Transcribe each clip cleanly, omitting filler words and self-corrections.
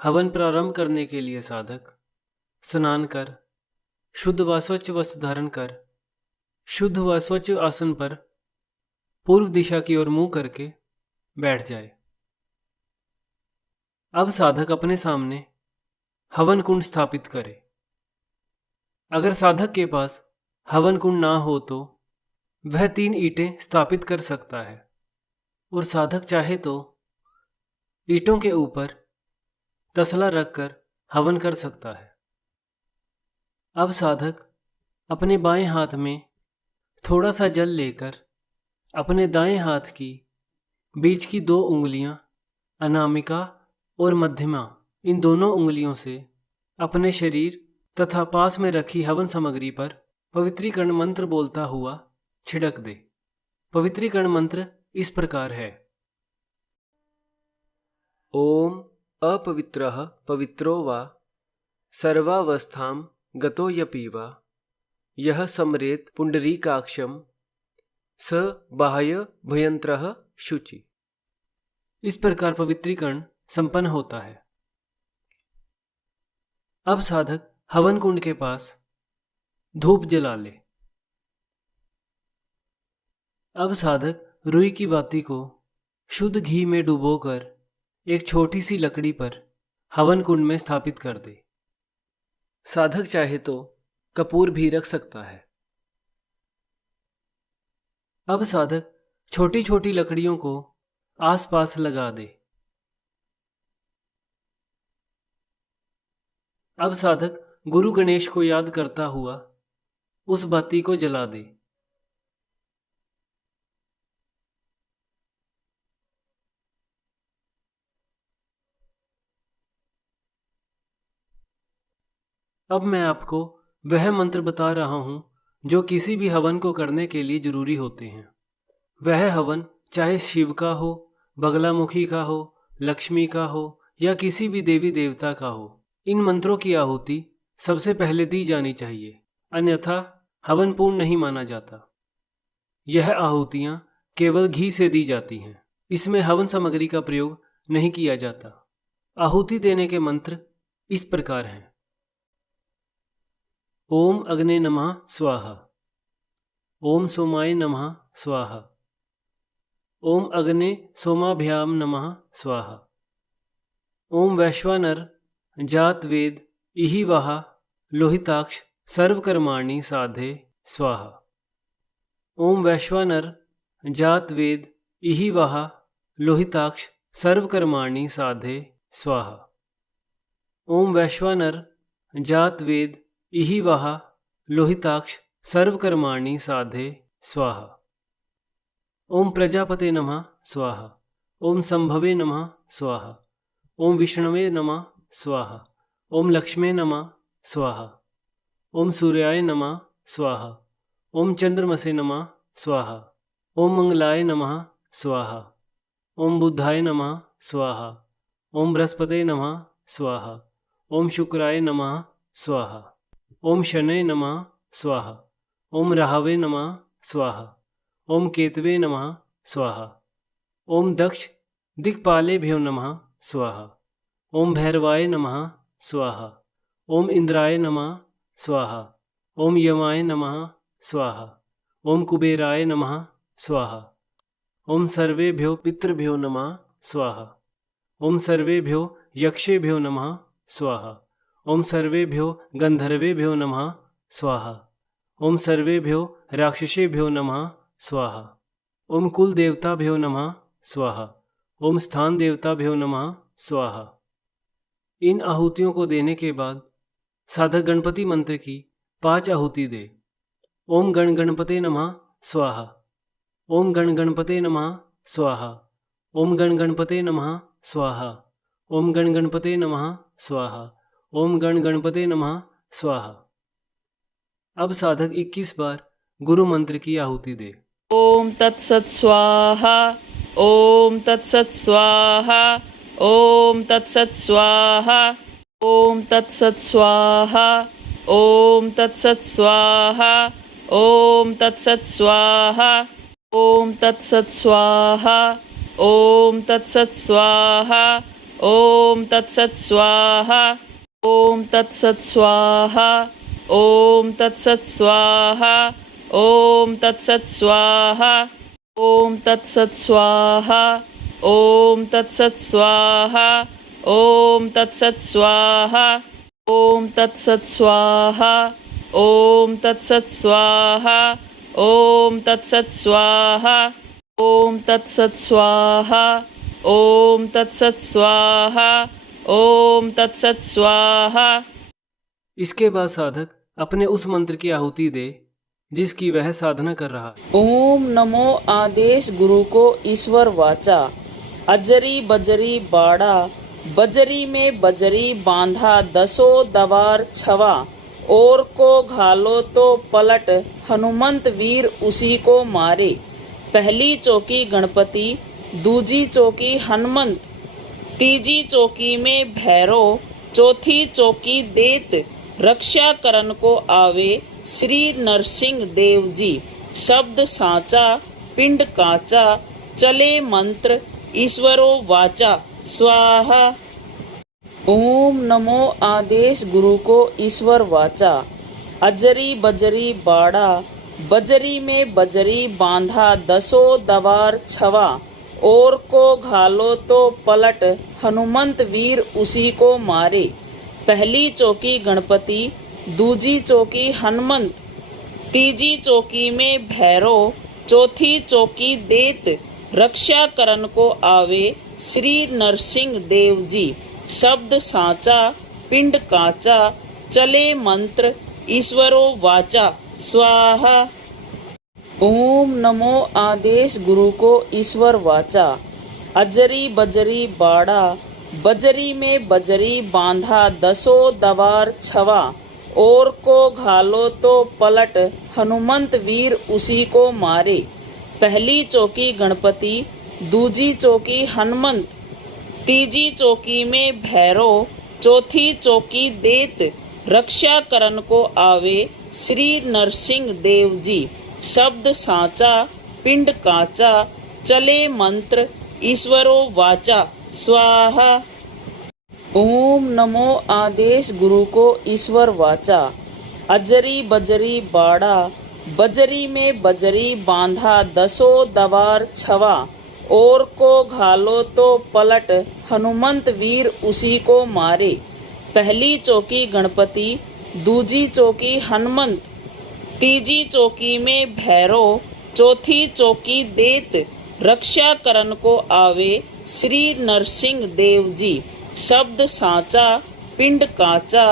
हवन प्रारंभ करने के लिए साधक स्नान कर शुद्ध व स्वच्छ वस्त्र धारण कर शुद्ध व स्वच्छ आसन पर पूर्व दिशा की ओर मुंह करके बैठ जाए। अब साधक अपने सामने हवन कुंड स्थापित करे। अगर साधक के पास हवन कुंड ना हो तो वह 3 ईंटें स्थापित कर सकता है और साधक चाहे तो ईंटों के ऊपर तसला रखकर हवन कर सकता है। अब साधक अपने बाएं हाथ में थोड़ा सा जल लेकर अपने दाएं हाथ की बीच की 2 उंगलियां अनामिका और मध्यमा इन दोनों उंगलियों से अपने शरीर तथा पास में रखी हवन सामग्री पर पवित्रीकरण मंत्र बोलता हुआ छिड़क दे। पवित्रीकरण मंत्र इस प्रकार है। ओम अपवित्रः पवित्रो वा सर्वावस्थां गतो यपि वा यह स्मरेत पुंडरीकाक्षं स बाह्य भयंत्रः शुचि। इस प्रकार पवित्रीकरण संपन्न होता है। अब साधक हवन कुंड के पास धूप जला ले। अब साधक रुई की बाती को शुद्ध घी में डुबोकर एक छोटी सी लकड़ी पर हवन कुंड में स्थापित कर दे। साधक चाहे तो कपूर भी रख सकता है। अब साधक छोटी छोटी लकड़ियों को आसपास लगा दे। अब साधक गुरु गणेश को याद करता हुआ उस बाती को जला दे। अब मैं आपको वह मंत्र बता रहा हूं जो किसी भी हवन को करने के लिए जरूरी होते हैं। वह हवन चाहे शिव का हो, बगलामुखी का हो, लक्ष्मी का हो या किसी भी देवी देवता का हो, इन मंत्रों की आहुति सबसे पहले दी जानी चाहिए, अन्यथा हवन पूर्ण नहीं माना जाता। यह आहुतियां केवल घी से दी जाती हैं। इसमें हवन सामग्री का प्रयोग नहीं किया जाता। आहुति देने के मंत्र इस प्रकार हैं। ओम अग्ने नमः स्वाहा। ओम सोमाय नमः स्वाहा। ओम अग्ने सोमाभ्याम नमः स्वाहा। ओम वैश्वानर जात वेद इहि वहा लोहिताक्ष सर्वकर्माणि साधे स्वाहा। ओम वैश्वानर जात वेद इहि वहा लोहिताक्ष सर्वकर्माणि साधे स्वाहा। ओम वैश्वानर जात वेद इहि वहा लोहिताक्ष सर्वकर्माणि साधे स्वाहा। ओम प्रजापते नमः स्वाहा। ओम संभवे नमः स्वाहा। ओम विष्णवे नमः स्वाहा। ओम लक्ष्मे नमः स्वाहा। ओम सूर्याय नमः स्वाहा। ओम चंद्रमसे नमः स्वाहा। ओम मंगलाय नमः स्वाहा। ओम बुद्धाय नमः स्वाहा। ओम बृहस्पते नमः स्वाहा। ओम शुक्राय नमः स्वाहा। ओम शनये नमः स्वाहा। ओम राहवे नमः स्वाहा। ओम केतवे नमः स्वाहा। ओम दक्ष दिक्पालेभ्यो नमः स्वाहा। ओम भैरवाय नमः स्वाहा। ओम इंद्राय नमः स्वाहा। ओम यमाय नमः स्वाहा। ओम कुबेराय नमः स्वाहा। ओम सर्वेभ्यो पितृभ्यो नमः स्वाहा। ओम सर्वेभ्यो यक्षेभ्यो नमः स्वाहा। ओम सर्वेभ्यो गंधर्वेभ्यो नमः स्वाहा। ओम सर्वेभ्यो राक्षसेभ्यो नमः स्वाहा। ओम कुल देवताभ्यो नमः स्वाहा। ओम स्थान देवताभ्यो नमः स्वाहा। इन आहुतियों को देने के बाद साधक गणपति मंत्र की 5 आहुति दे। ओम गण गणपते नमः स्वाहा। ओम गण गणपते नमः स्वाहा। ओम गण गणपते नमः स्वाहा। ओम गण गणपते नमः स्वाहा। ओम गण गणपते नमः स्वाहा। अब साधक 21 बार गुरु मंत्र की आहुति दे। ओम तत्सत् स्वाहा। ओम तत्सत् स्वाहा। ओम तत्सत् स्वाहा। ओम तत्सत् स्वाहा। ओम तत्सत् स्वाहा। ओम तत्सत् स्वाहा। ओम तत्सत् स्वाहा। ओम तत्सत् स्वाहा। ओम तत्सत स्वाहा ओम तत्सत स्वाहा ओम तत्सत स्वाहा ओम तत्सत स्वाहा ओम तत्सत स्वाहा ओम तत्सत स्वाहा ओम तत्सत स्वाहा ओम तत्सत स्वाहा ओम तत्सत स्वाहा ओम तत्सत स्वाहा ओम तत्सत स्वाहा ओम तत्सत स्वाहा ओम तत्सत स्वाहा। इसके बाद साधक अपने उस मंत्र की आहुति दे जिसकी वह साधना कर रहा है। ओम नमो आदेश गुरु को ईश्वर वाचा, अजरी बजरी बाड़ा, बजरी में बजरी बांधा, दसो दवार छवा, और को घालो तो पलट, हनुमंत वीर उसी को मारे। पहली चौकी गणपति, दूजी चौकी हनुमंत, तीजी चौकी में भैरव, चौथी चौकी देत, रक्षा करन को आवे श्री नरसिंह देव जी। शब्द साचा पिंड काचा, चले मंत्र ईश्वरो वाचा। स्वाहा। ओम नमो आदेश गुरु को ईश्वर वाचा, अजरी बजरी बाड़ा, बजरी में बजरी बांधा, दसो दवार छवा, और को घालो तो पलट, हनुमंत वीर उसी को मारे। पहली चौकी गणपति, दूजी चौकी हनुमंत, तीजी चौकी में भैरव, चौथी चौकी देत, रक्षा करन को आवे श्री नरसिंह देव जी। शब्द साचा पिंड काचा, चले मंत्र ईश्वरो वाचा। स्वाहा। ओम नमो आदेश गुरु को ईश्वर वाचा, अजरी बजरी बाड़ा, बजरी में बजरी बांधा, दसो दवार छवा, और को घालो तो पलट, हनुमंत वीर उसी को मारे। पहली चौकी गणपति, दूजी चौकी हनुमंत, तीजी चौकी में भैरव, चौथी चौकी देत, रक्षा करन को आवे श्री नरसिंह देव जी। शब्द साचा पिंड काचा, चले मंत्र ईश्वरो वाचा। स्वाहा। ओम नमो आदेश गुरु को ईश्वर वाचा, अजरी बजरी बाड़ा, बजरी में बजरी बांधा, दसो दवार छवा, और को घालो तो पलट, हनुमंत वीर उसी को मारे। पहली चौकी गणपति, दूजी चौकी हनुमंत, तीजी चौकी में भैरव, चौथी चौकी देत, रक्षा करन को आवे श्री नरसिंह देव जी। शब्द साचा पिंड काचा,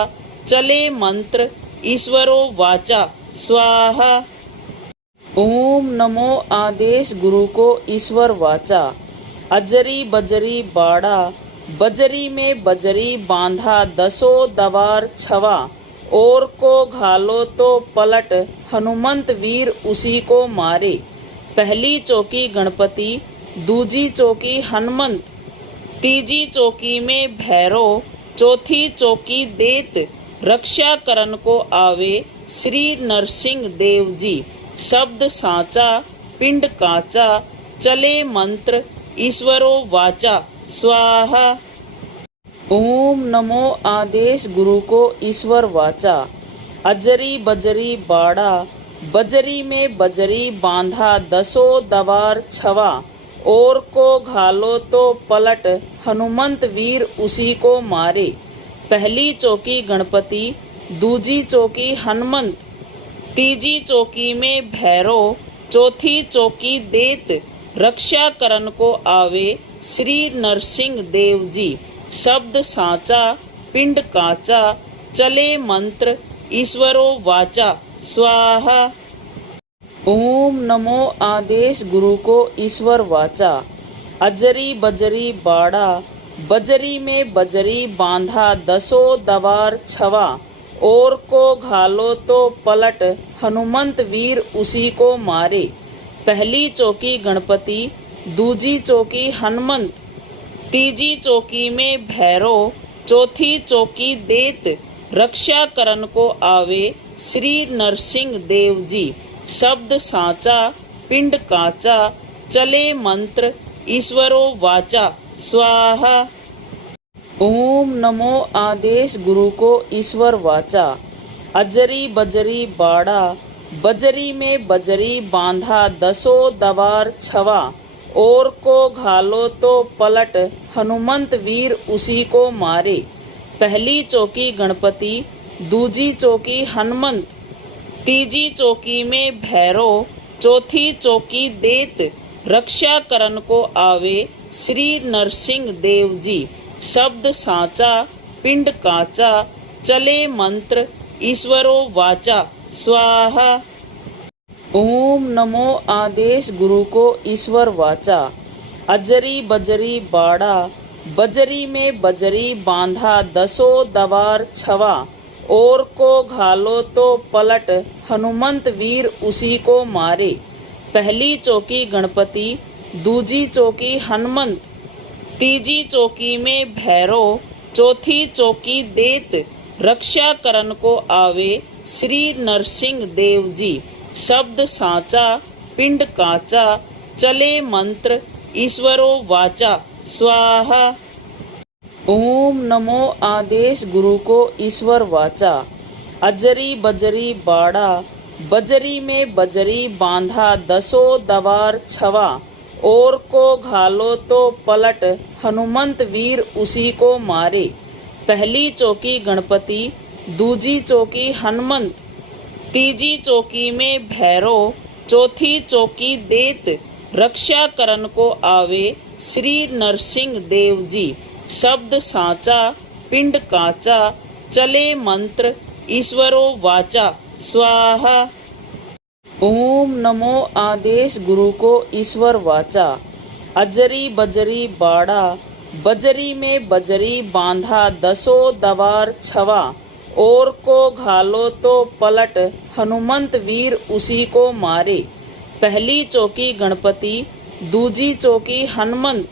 चले मंत्र ईश्वरो वाचा। स्वाहा। ओम नमो आदेश गुरु को ईश्वर वाचा, अजरी बजरी बाड़ा, बजरी में बजरी बांधा, दसो दवार छवा, और को घालो तो पलट, हनुमंत वीर उसी को मारे। पहली चौकी गणपति, दूजी चौकी हनुमंत, तीजी चौकी में भैरव, चौथी चौकी देत, रक्षा करन को आवे श्री नरसिंह देव जी। शब्द साचा पिंड काचा, चले मंत्र ईश्वरो वाचा। स्वाहा। ओम नमो आदेश गुरु को ईश्वर वाचा, अजरी बजरी बाड़ा, बजरी में बजरी बांधा, दसो दवार छवा, और को घालो तो पलट, हनुमंत वीर उसी को मारे। पहली चौकी गणपति, दूजी चौकी हनुमंत, तीजी चौकी में भैरव, चौथी चौकी देत, रक्षा करन को आवे श्री नरसिंह देव जी। शब्द साचा पिंड काचा, चले मंत्र ईश्वरो वाचा। स्वाहा। ओम नमो आदेश गुरु को ईश्वर वाचा, अजरी बजरी बाड़ा, बजरी में बजरी बांधा, दसो दवार छवा, और को घालो तो पलट, हनुमंत वीर उसी को मारे। पहली चौकी गणपति, दूजी चौकी हनुमंत, तीजी चौकी में भैरव, चौथी चौकी देत, रक्षा करन को आवे श्री नरसिंह देव जी। शब्द साचा पिंड काचा, चले मंत्र ईश्वरो वाचा। स्वाहा। ओम नमो आदेश गुरु को ईश्वर वाचा। अजरी बजरी बाड़ा, बजरी में बजरी बांधा दसों दवार छवा। और को घालो तो पलट, हनुमंत वीर उसी को मारे। पहली चौकी गणपति, दूजी चौकी हनुमंत, तीजी चौकी में भैरव, चौथी चौकी देत, रक्षा करन को आवे श्री नरसिंह देव जी। शब्द साचा पिंड काचा, चले मंत्र ईश्वरो वाचा। स्वाहा। ओम नमो आदेश गुरु को ईश्वर वाचा। अजरी बजरी बाड़ा, बजरी में बजरी बांधा दसों दवार छवा। और को घालो तो पलट, हनुमंत वीर उसी को मारे। पहली चौकी गणपति, दूजी चौकी हनुमंत, तीजी चौकी में भैरव, चौथी चौकी देत, रक्षा करन को आवे श्री नरसिंह देव जी। शब्द साचा पिंड काचा, चले मंत्र ईश्वरो वाचा। स्वाहा। ओम नमो आदेश गुरु को ईश्वर वाचा। अजरी बजरी बाड़ा, बजरी में बजरी बांधा दसों दवार छवा। और को घालो तो पलट, हनुमंत वीर उसी को मारे। पहली चौकी गणपति, दूजी चौकी हनुमंत, तीजी चौकी में भैरव, चौथी चौकी देत, रक्षा करन को आवे श्री नरसिंह देव जी। शब्द साचा पिंड काचा, चले मंत्र ईश्वरो वाचा। स्वाहा। ओम नमो आदेश गुरु को ईश्वर वाचा। अजरी बजरी बाड़ा, बजरी में बजरी बांधा दसों दवार छवा। और को घालो तो पलट, हनुमंत वीर उसी को मारे। पहली चौकी गणपति, दूजी चौकी हनुमंत,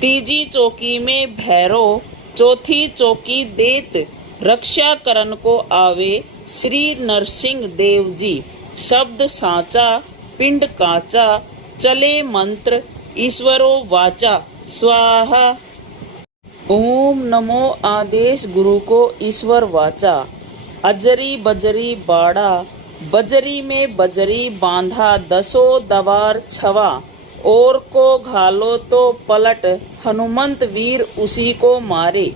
तीजी चौकी में भैरव, चौथी चौकी देत, रक्षा करन को आवे श्री नरसिंह देव जी। शब्द साचा पिंड काचा, चले मंत्र ईश्वरो वाचा। स्वाहा। ओम नमो आदेश गुरु को ईश्वर वाचा। अजरी बजरी बाड़ा, बजरी में बजरी बांधा दसों दवार छवा। और को घालो तो पलट, हनुमंत वीर उसी को मारे।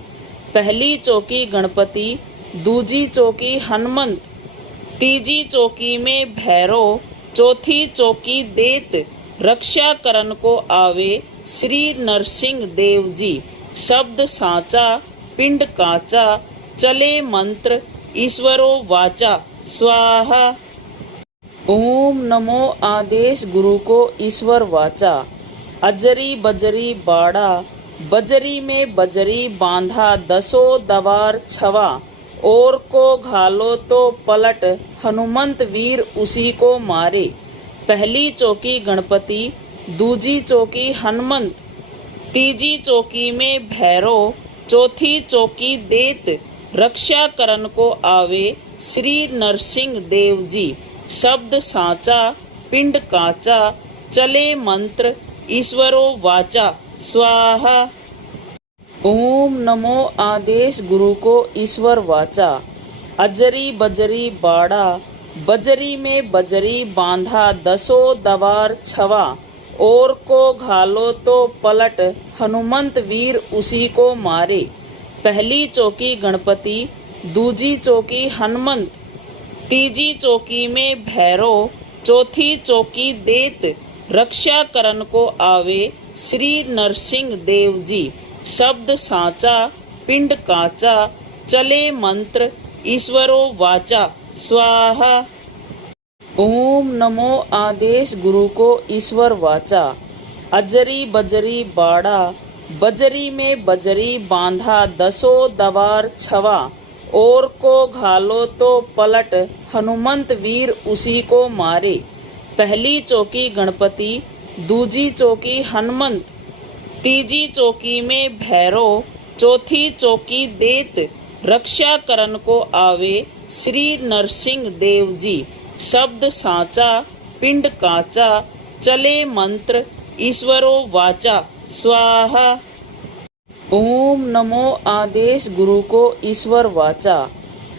पहली चौकी गणपति, दूजी चौकी हनुमंत, तीजी चौकी में भैरव, चौथी चौकी देत, रक्षा करन को आवे श्री नरसिंह देव जी। शब्द साचा पिंड काचा, चले मंत्र ईश्वरो वाचा। स्वाहा। ओम नमो आदेश गुरु को ईश्वर वाचा। अजरी बजरी बाड़ा, बजरी में बजरी बांधा दसों दवार छवा। और को घालो तो पलट, हनुमंत वीर उसी को मारे। पहली चौकी गणपति, दूजी चौकी हनुमंत, तीजी चौकी में भैरव, चौथी चौकी देत, रक्षा करन को आवे श्री नरसिंह देव जी। शब्द साचा पिंड काचा, चले मंत्र ईश्वरो वाचा। स्वाहा। ओम नमो आदेश गुरु को ईश्वर वाचा। अजरी बजरी बाड़ा, बजरी में बजरी बांधा दसों दवार छवा। और को घालो तो पलट, हनुमंत वीर उसी को मारे। पहली चौकी गणपति, दूजी चौकी हनुमंत, तीजी चौकी में भैरव, चौथी चौकी देत, रक्षा करन को आवे श्री नरसिंह देव जी। शब्द साचा पिंड काचा, चले मंत्र ईश्वरो वाचा। स्वाहा। ओम नमो आदेश गुरु को ईश्वर वाचा। अजरी बजरी बाड़ा, बजरी में बजरी बांधा दसों दवार छवा। और को घालो तो पलट, हनुमंत वीर उसी को मारे। पहली चौकी गणपति, दूजी चौकी हनुमंत, तीजी चौकी में भैरव, चौथी चौकी देत, रक्षा करन को आवे श्री नरसिंह देव जी। शब्द साचा पिंड काचा, चले मंत्र ईश्वरो वाचा। स्वाहा। ओम नमो आदेश गुरु को ईश्वर वाचा।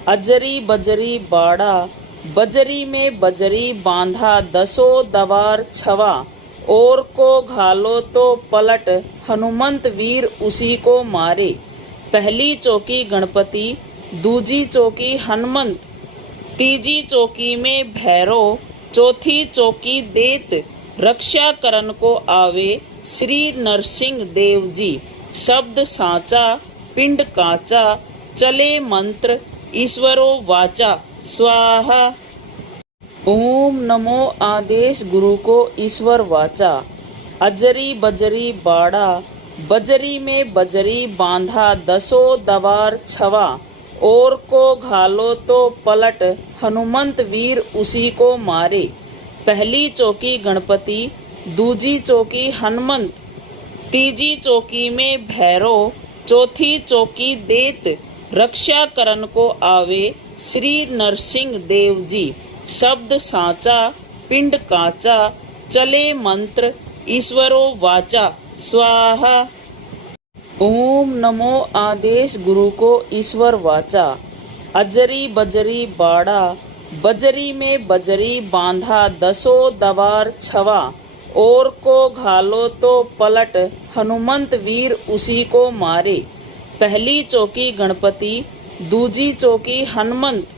अजरी बजरी बाड़ा, बजरी में बजरी बांधा दसों दवार छवा। और को घालो तो पलट, हनुमंत वीर उसी को मारे। पहली चौकी गणपति, दूजी चौकी हनुमंत, तीजी चौकी में भैरव, चौथी चौकी देत, रक्षा करन को आवे श्री नरसिंह देव जी। शब्द साचा पिंड काचा, चले मंत्र ईश्वरो वाचा। स्वाहा। ओम नमो आदेश गुरु को ईश्वर वाचा। अजरी बजरी बाड़ा, बजरी में बजरी बांधा दसों दवार छवा। और को घालो तो पलट, हनुमंत वीर उसी को मारे। पहली चौकी गणपति, दूजी चौकी हनुमंत, तीजी चौकी में भैरव, चौथी चौकी देत, रक्षा करन को आवे श्री नरसिंह देव जी। शब्द साचा पिंड काचा, चले मंत्र ईश्वरो वाचा। स्वाहा। ओम नमो आदेश गुरु को ईश्वर वाचा। अजरी बजरी बाड़ा, बजरी में बजरी बांधा दसों दवार छवा। और को घालो तो पलट, हनुमंत वीर उसी को मारे। पहली चौकी गणपति, दूजी चौकी हनुमंत,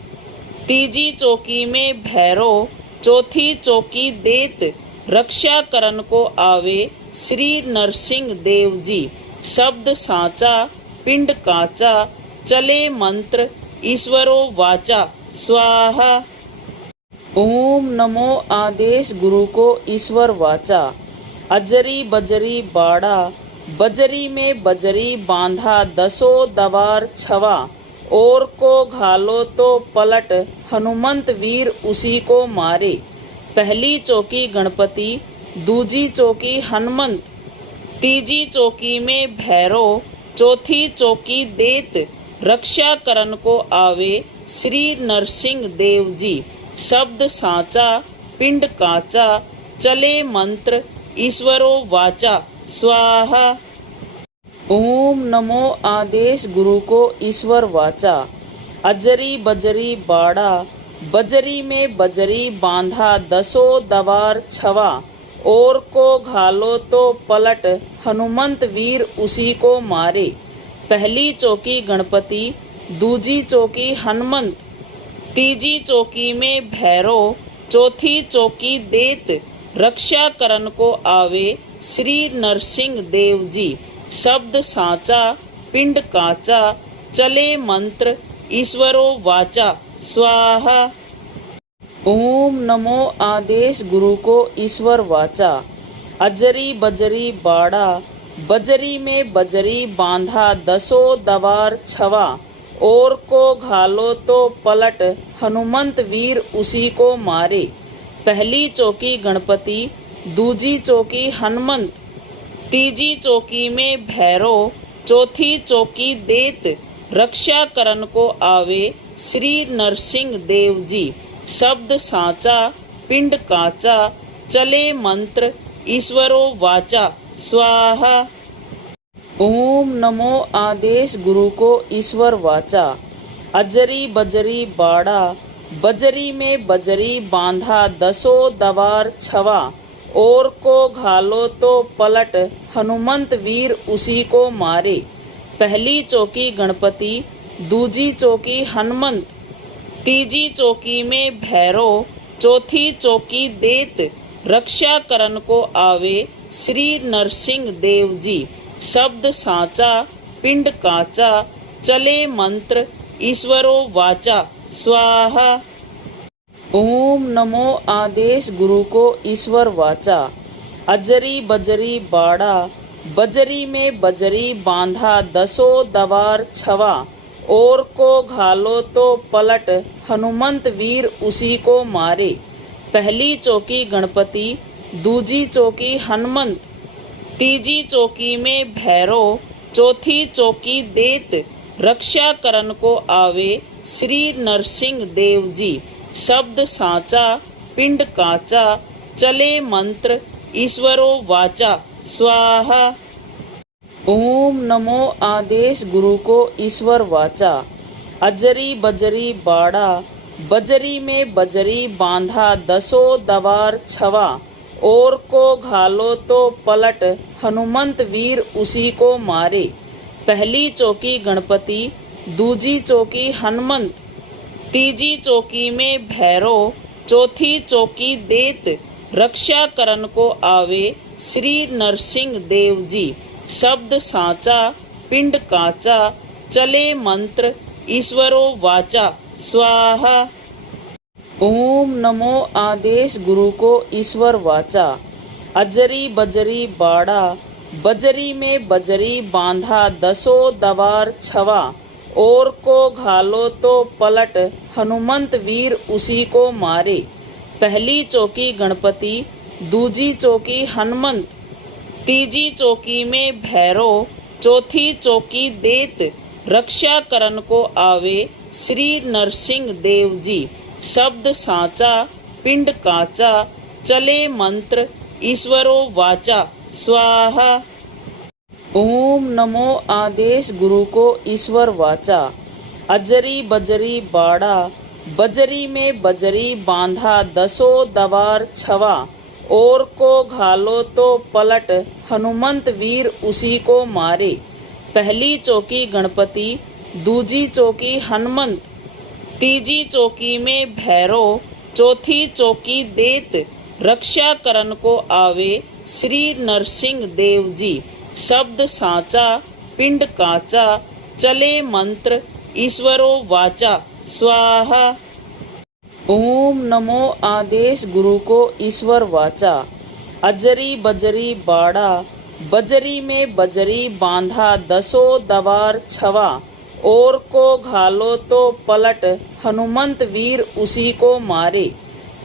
तीजी चौकी में भैरव, चौथी चौकी देत, रक्षा करन को आवे श्री नरसिंह देव जी। शब्द साचा पिंड काचा, चले मंत्र ईश्वरो वाचा। स्वाहा। ओम नमो आदेश गुरु को ईश्वर वाचा। अजरी बजरी बाड़ा, बजरी में बजरी बांधा दसों दवार छवा। और को घालो तो पलट, हनुमंत वीर उसी को मारे। पहली चौकी गणपति, दूजी चौकी हनुमंत, तीजी चौकी में भैरव, चौथी चौकी देत, रक्षा करन को आवे श्री नरसिंह देव जी। शब्द साचा पिंड काचा, चले मंत्र ईश्वरो वाचा। स्वाहा। ओम नमो आदेश गुरु को ईश्वर वाचा। अजरी बजरी बाड़ा, बजरी में बजरी बांधा दसों दवार छवा। और को घालो तो पलट, हनुमंत वीर उसी को मारे। पहली चौकी गणपति, दूजी चौकी हनुमंत, तीजी चौकी में भैरव, चौथी चौकी देत, रक्षा करन को आवे श्री नरसिंह देव जी। शब्द साचा पिंड काचा, चले मंत्र ईश्वरो वाचा। स्वाहा। ओम नमो आदेश गुरु को ईश्वर वाचा। अजरी बजरी बाड़ा, बजरी में बजरी बांधा दसों दवार छवा। और को घालो तो पलट, हनुमंत वीर उसी को मारे। पहली चौकी गणपति, दूजी चौकी हनुमंत, तीजी चौकी में भैरव, चौथी चौकी देत, रक्षा करन को आवे श्री नरसिंह देव जी। शब्द साचा पिंड काचा, चले मंत्र ईश्वरो वाचा। स्वाहा। ओम नमो आदेश गुरु को ईश्वर वाचा। अजरी बजरी बाड़ा, बजरी में बजरी बांधा दसों दवार छवा। और को घालो तो पलट, हनुमंत वीर उसी को मारे। पहली चौकी गणपति, दूजी चौकी हनुमंत, तीजी चौकी में भैरव, चौथी चौकी देत, रक्षा करन को आवे श्री नरसिंह देव जी। शब्द साचा पिंड काचा, चले मंत्र ईश्वरो वाचा। स्वाहा। ओम नमो आदेश गुरु को ईश्वर वाचा। अजरी बजरी बाड़ा, बजरी में बजरी बांधा दसों दवार छवा। और को घालो तो पलट, हनुमंत वीर उसी को मारे। पहली चौकी गणपति, दूजी चौकी हनुमंत, तीजी चौकी में भैरव, चौथी चौकी देत, रक्षा करन को आवे श्री नरसिंह देव जी। शब्द साचा पिंड काचा, चले मंत्र ईश्वरो वाचा। स्वाहा। ओम नमो आदेश गुरु को ईश्वर वाचा। अजरी बजरी बाड़ा, बजरी में बजरी बांधा दसों दवार छवा। और को घालो तो पलट, हनुमंत वीर उसी को मारे। पहली चौकी गणपति, दूजी चौकी हनुमंत, तीजी चौकी में भैरव, चौथी चौकी देत, रक्षा करन को आवे श्री नरसिंह देव जी। शब्द साचा, पिंड काचा, चले मंत्र ईश्वरो वाचा। स्वाहा। ओम नमो आदेश गुरु को ईश्वर वाचा। अजरी बजरी बाड़ा, बजरी में बजरी बांधा दसों दवार छवा। और को घालो तो पलट, हनुमंत वीर उसी को मारे। पहली चौकी गणपति, दूजी चौकी हनुमंत, तीजी चौकी में भैरव, चौथी चौकी देत, रक्षा करन को आवे श्री नरसिंह देव जी। शब्द साचा, पिंड काचा, चले मंत्र ईश्वरो वाचा। स्वाहा। ओम नमो आदेश गुरु को ईश्वर वाचा। अजरी बजरी बाड़ा, बजरी में बजरी बांधा दसों दवार छवा। और को घालो तो पलट, हनुमंत वीर उसी को मारे। पहली चौकी गणपति, दूजी चौकी हनुमंत, तीजी चौकी में भैरव, चौथी चौकी देत, रक्षा करन को आवे श्री नरसिंह देव जी। शब्द साचा, पिंड काचा, चले मंत्र ईश्वरो वाचा। स्वाहा। ओम नमो आदेश गुरु को ईश्वर वाचा। अजरी बजरी बाड़ा, बजरी में बजरी बांधा दसों दवार छवा। और को घालो तो पलट, हनुमंत वीर उसी को मारे।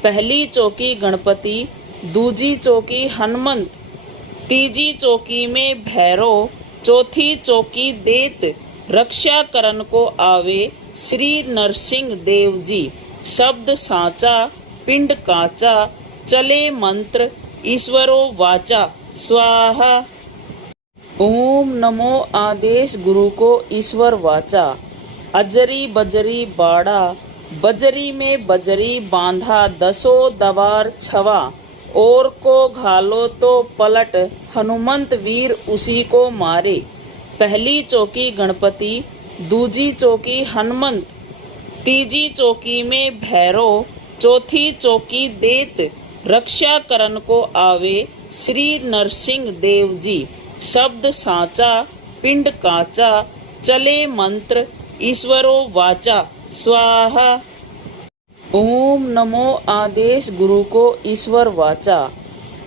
पहली चौकी गणपति, दूजी चौकी हनुमंत, तीजी चौकी में भैरव, चौथी चौकी देत, रक्षा करन को आवे श्री नरसिंह देव जी। शब्द साचा, पिंड काचा, चले मंत्र ईश्वरो वाचा। स्वाहा। ओम नमो आदेश गुरु को ईश्वर वाचा। अजरी बजरी बाड़ा, बजरी में बजरी बांधा दसों दवार छवा। और को घालो तो पलट, हनुमंत वीर उसी को मारे। पहली चौकी गणपति, दूजी चौकी हनुमंत, तीजी चौकी में भैरव, चौथी चौकी देत, रक्षा करन को आवे श्री नरसिंह देव जी। शब्द साचा, पिंड काचा, चले मंत्र ईश्वरो वाचा। स्वाहा। ओम नमो आदेश गुरु को ईश्वर वाचा।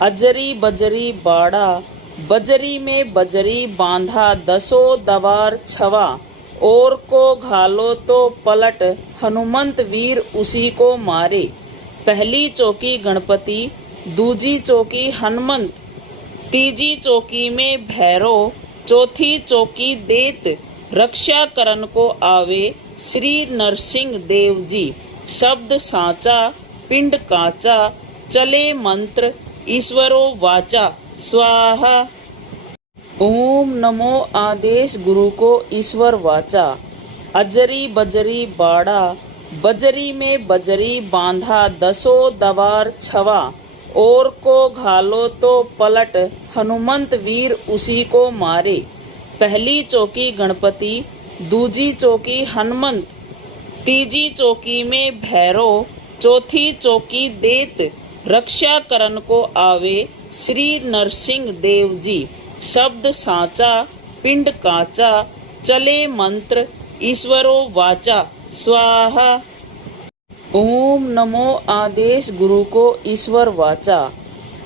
अजरी बजरी बाड़ा, बजरी में बजरी बांधा दसों दवार छवा। और को घालो तो पलट, हनुमंत वीर उसी को मारे। पहली चौकी गणपति, दूजी चौकी हनुमंत, तीजी चौकी में भैरव, चौथी चौकी देत, रक्षा करन को आवे श्री नरसिंह देव जी। शब्द साचा, पिंड काचा, चले मंत्र ईश्वरो वाचा। स्वाहा। ओम नमो आदेश गुरु को ईश्वर वाचा। अजरी बजरी बाड़ा, बजरी में बजरी बांधा दसों दवार छवा। और को घालो तो पलट, हनुमंत वीर उसी को मारे। पहली चौकी गणपति, दूजी चौकी हनुमंत, तीजी चौकी में भैरव, चौथी चौकी देत, रक्षा करन को आवे श्री नरसिंह देव जी। शब्द साचा, पिंड काचा, चले मंत्र ईश्वरो वाचा। स्वाहा। ओम नमो आदेश गुरु को ईश्वर वाचा।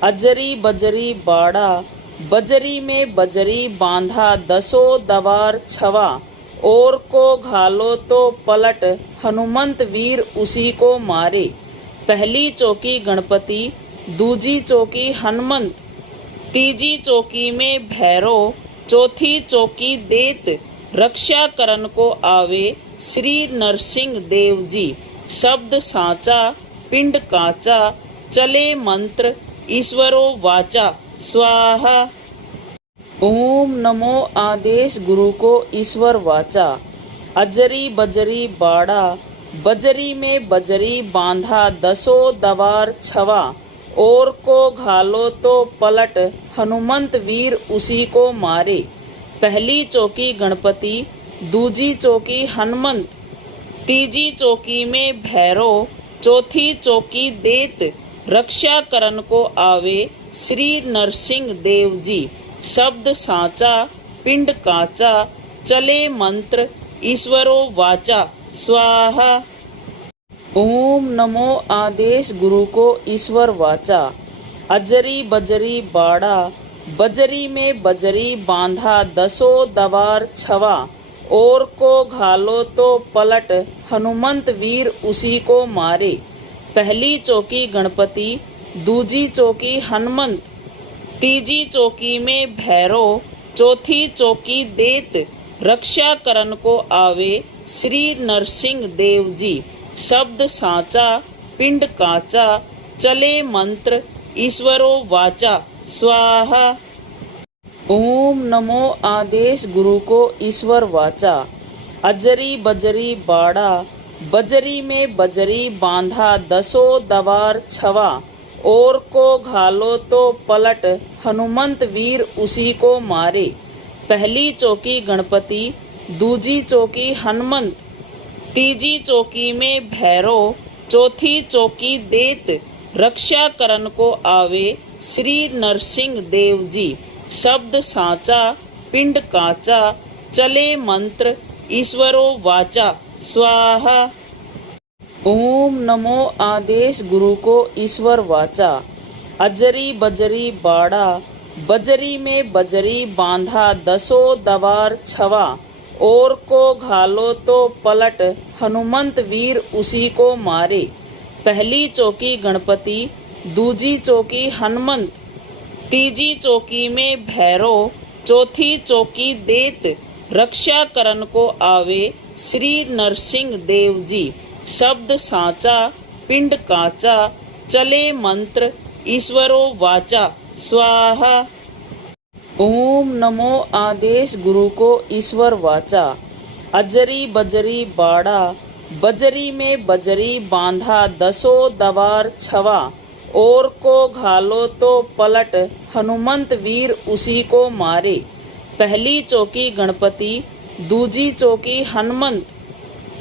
अजरी बजरी बाड़ा, बजरी में बजरी बांधा दसों दवार छवा। और को घालो तो पलट, हनुमंत वीर उसी को मारे। पहली चौकी गणपति, दूजी चौकी हनुमंत, तीजी चौकी में भैरव, चौथी चौकी देत, रक्षा करन को आवे श्री नरसिंह देव जी। शब्द साचा, पिंड काचा, चले मंत्र ईश्वरो वाचा। स्वाहा। ओम नमो आदेश गुरु को ईश्वर वाचा। अजरी बजरी बाड़ा, बजरी में बजरी बांधा दसों दवार छवा। और को घालो तो पलट, हनुमंत वीर उसी को मारे। पहली चौकी गणपति, दूजी चौकी हनुमंत, तीजी चौकी में भैरव, चौथी चौकी देत, रक्षा करन को आवे श्री नरसिंह देव जी। शब्द साचा पिंड काचा, चले मंत्र ईश्वरो वाचा। स्वाहा। ओम नमो आदेश गुरु को ईश्वर वाचा। अजरी बजरी बाड़ा, बजरी में बजरी बांधा दसों दवार छवा। और को घालो तो पलट, हनुमंत वीर उसी को मारे। पहली चौकी गणपति, दूजी चौकी हनुमंत, तीजी चौकी में भैरव, चौथी चौकी देत, रक्षा करन को आवे श्री नरसिंह देव जी। शब्द साचा पिंड काचा, चले मंत्र ईश्वरो वाचा। स्वाहा। ओम नमो आदेश गुरु को ईश्वर वाचा। अजरी बजरी बाड़ा, बजरी में बजरी बांधा दसों दवार छवा। और को घालो तो पलट, हनुमंत वीर उसी को मारे। पहली चौकी गणपति, दूजी चौकी हनुमंत, तीजी चौकी में भैरव, चौथी चौकी देत, रक्षा करन को आवे श्री नरसिंह देव जी। शब्द साचा पिंड काचा, चले मंत्र ईश्वरो वाचा। स्वाहा। ओम नमो आदेश गुरु को ईश्वर वाचा। अजरी बजरी बाड़ा, बजरी में बजरी बांधा दसों दवार छवा। और को घालो तो पलट, हनुमंत वीर उसी को मारे। पहली चौकी गणपति, दूजी चौकी हनुमंत, तीजी चौकी में भैरव, चौथी चौकी देत, रक्षा करन को आवे श्री नरसिंह देव जी। शब्द साचा पिंड काचा, चले मंत्र ईश्वरो वाचा। स्वाहा। ओम नमो आदेश गुरु को ईश्वर वाचा। अजरी बजरी बाड़ा, बजरी में बजरी बांधा दसों दवार छवा। और को घालो तो पलट, हनुमंत वीर उसी को मारे। पहली चौकी गणपति, दूजी चौकी हनुमंत,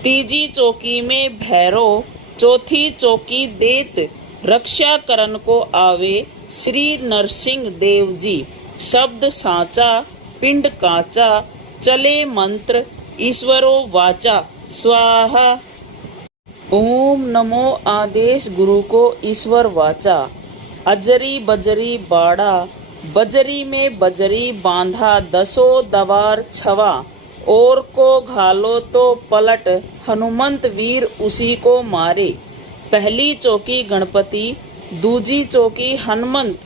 तीजी चौकी में भैरव, चौथी चौकी देत, रक्षा करन को आवे श्री नरसिंह देव जी। शब्द साचा पिंड काचा, चले मंत्र ईश्वरो वाचा। स्वाहा। ओम नमो आदेश गुरु को ईश्वर वाचा। अजरी बजरी बाड़ा, बजरी में बजरी बांधा दसों दवार छवा। और को घालो तो पलट, हनुमंत वीर उसी को मारे। पहली चौकी गणपति, दूजी चौकी हनुमंत,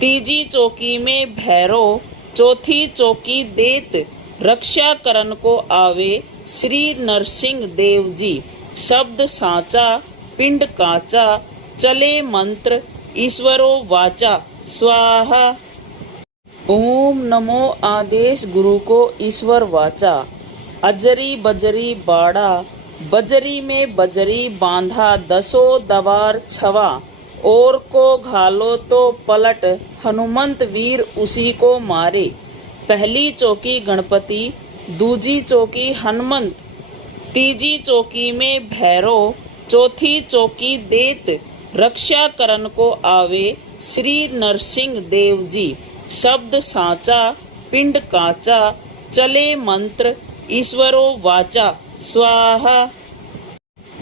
तीजी चौकी में भैरव, चौथी चौकी देत, रक्षा करन को आवे श्री नरसिंह देव जी। शब्द साचा पिंड काचा, चले मंत्र ईश्वरो वाचा। स्वाहा। ओम नमो आदेश गुरु को ईश्वर वाचा। अजरी बजरी बाड़ा, बजरी में बजरी बांधा दसों दवार छवा। और को घालो तो पलट, हनुमंत वीर उसी को मारे। पहली चौकी गणपति, दूजी चौकी हनुमंत, तीजी चौकी में भैरव, चौथी चौकी देत, रक्षा करन को आवे श्री नरसिंह देव जी। शब्द साचा पिंड काचा, चले मंत्र ईश्वरो वाचा। स्वाहा।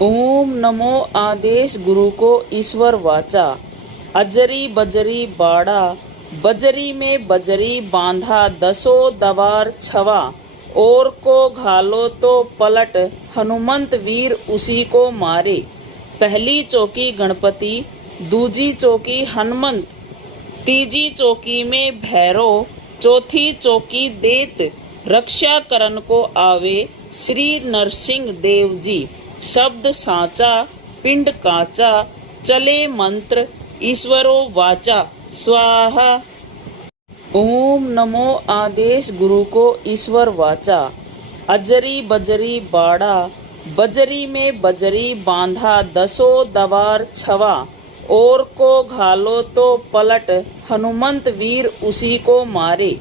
ओम नमो आदेश गुरु को ईश्वर वाचा। अजरी बजरी बाड़ा, बजरी में बजरी बांधा दसों दवार छवा। और को घालो तो पलट, हनुमंत वीर उसी को मारे। पहली चौकी गणपति, दूजी चौकी हनुमंत, तीजी चौकी में भैरव, चौथी चौकी देत, रक्षा करन को आवे श्री नरसिंह देव जी। शब्द साचा पिंड काचा, चले मंत्र ईश्वरो वाचा। स्वाहा। ओम नमो आदेश गुरु को ईश्वर वाचा। अजरी बजरी बाड़ा, बजरी में बजरी बांधा दसों दवार छवा। और को घालो तो पलट, हनुमंत वीर उसी को मारे।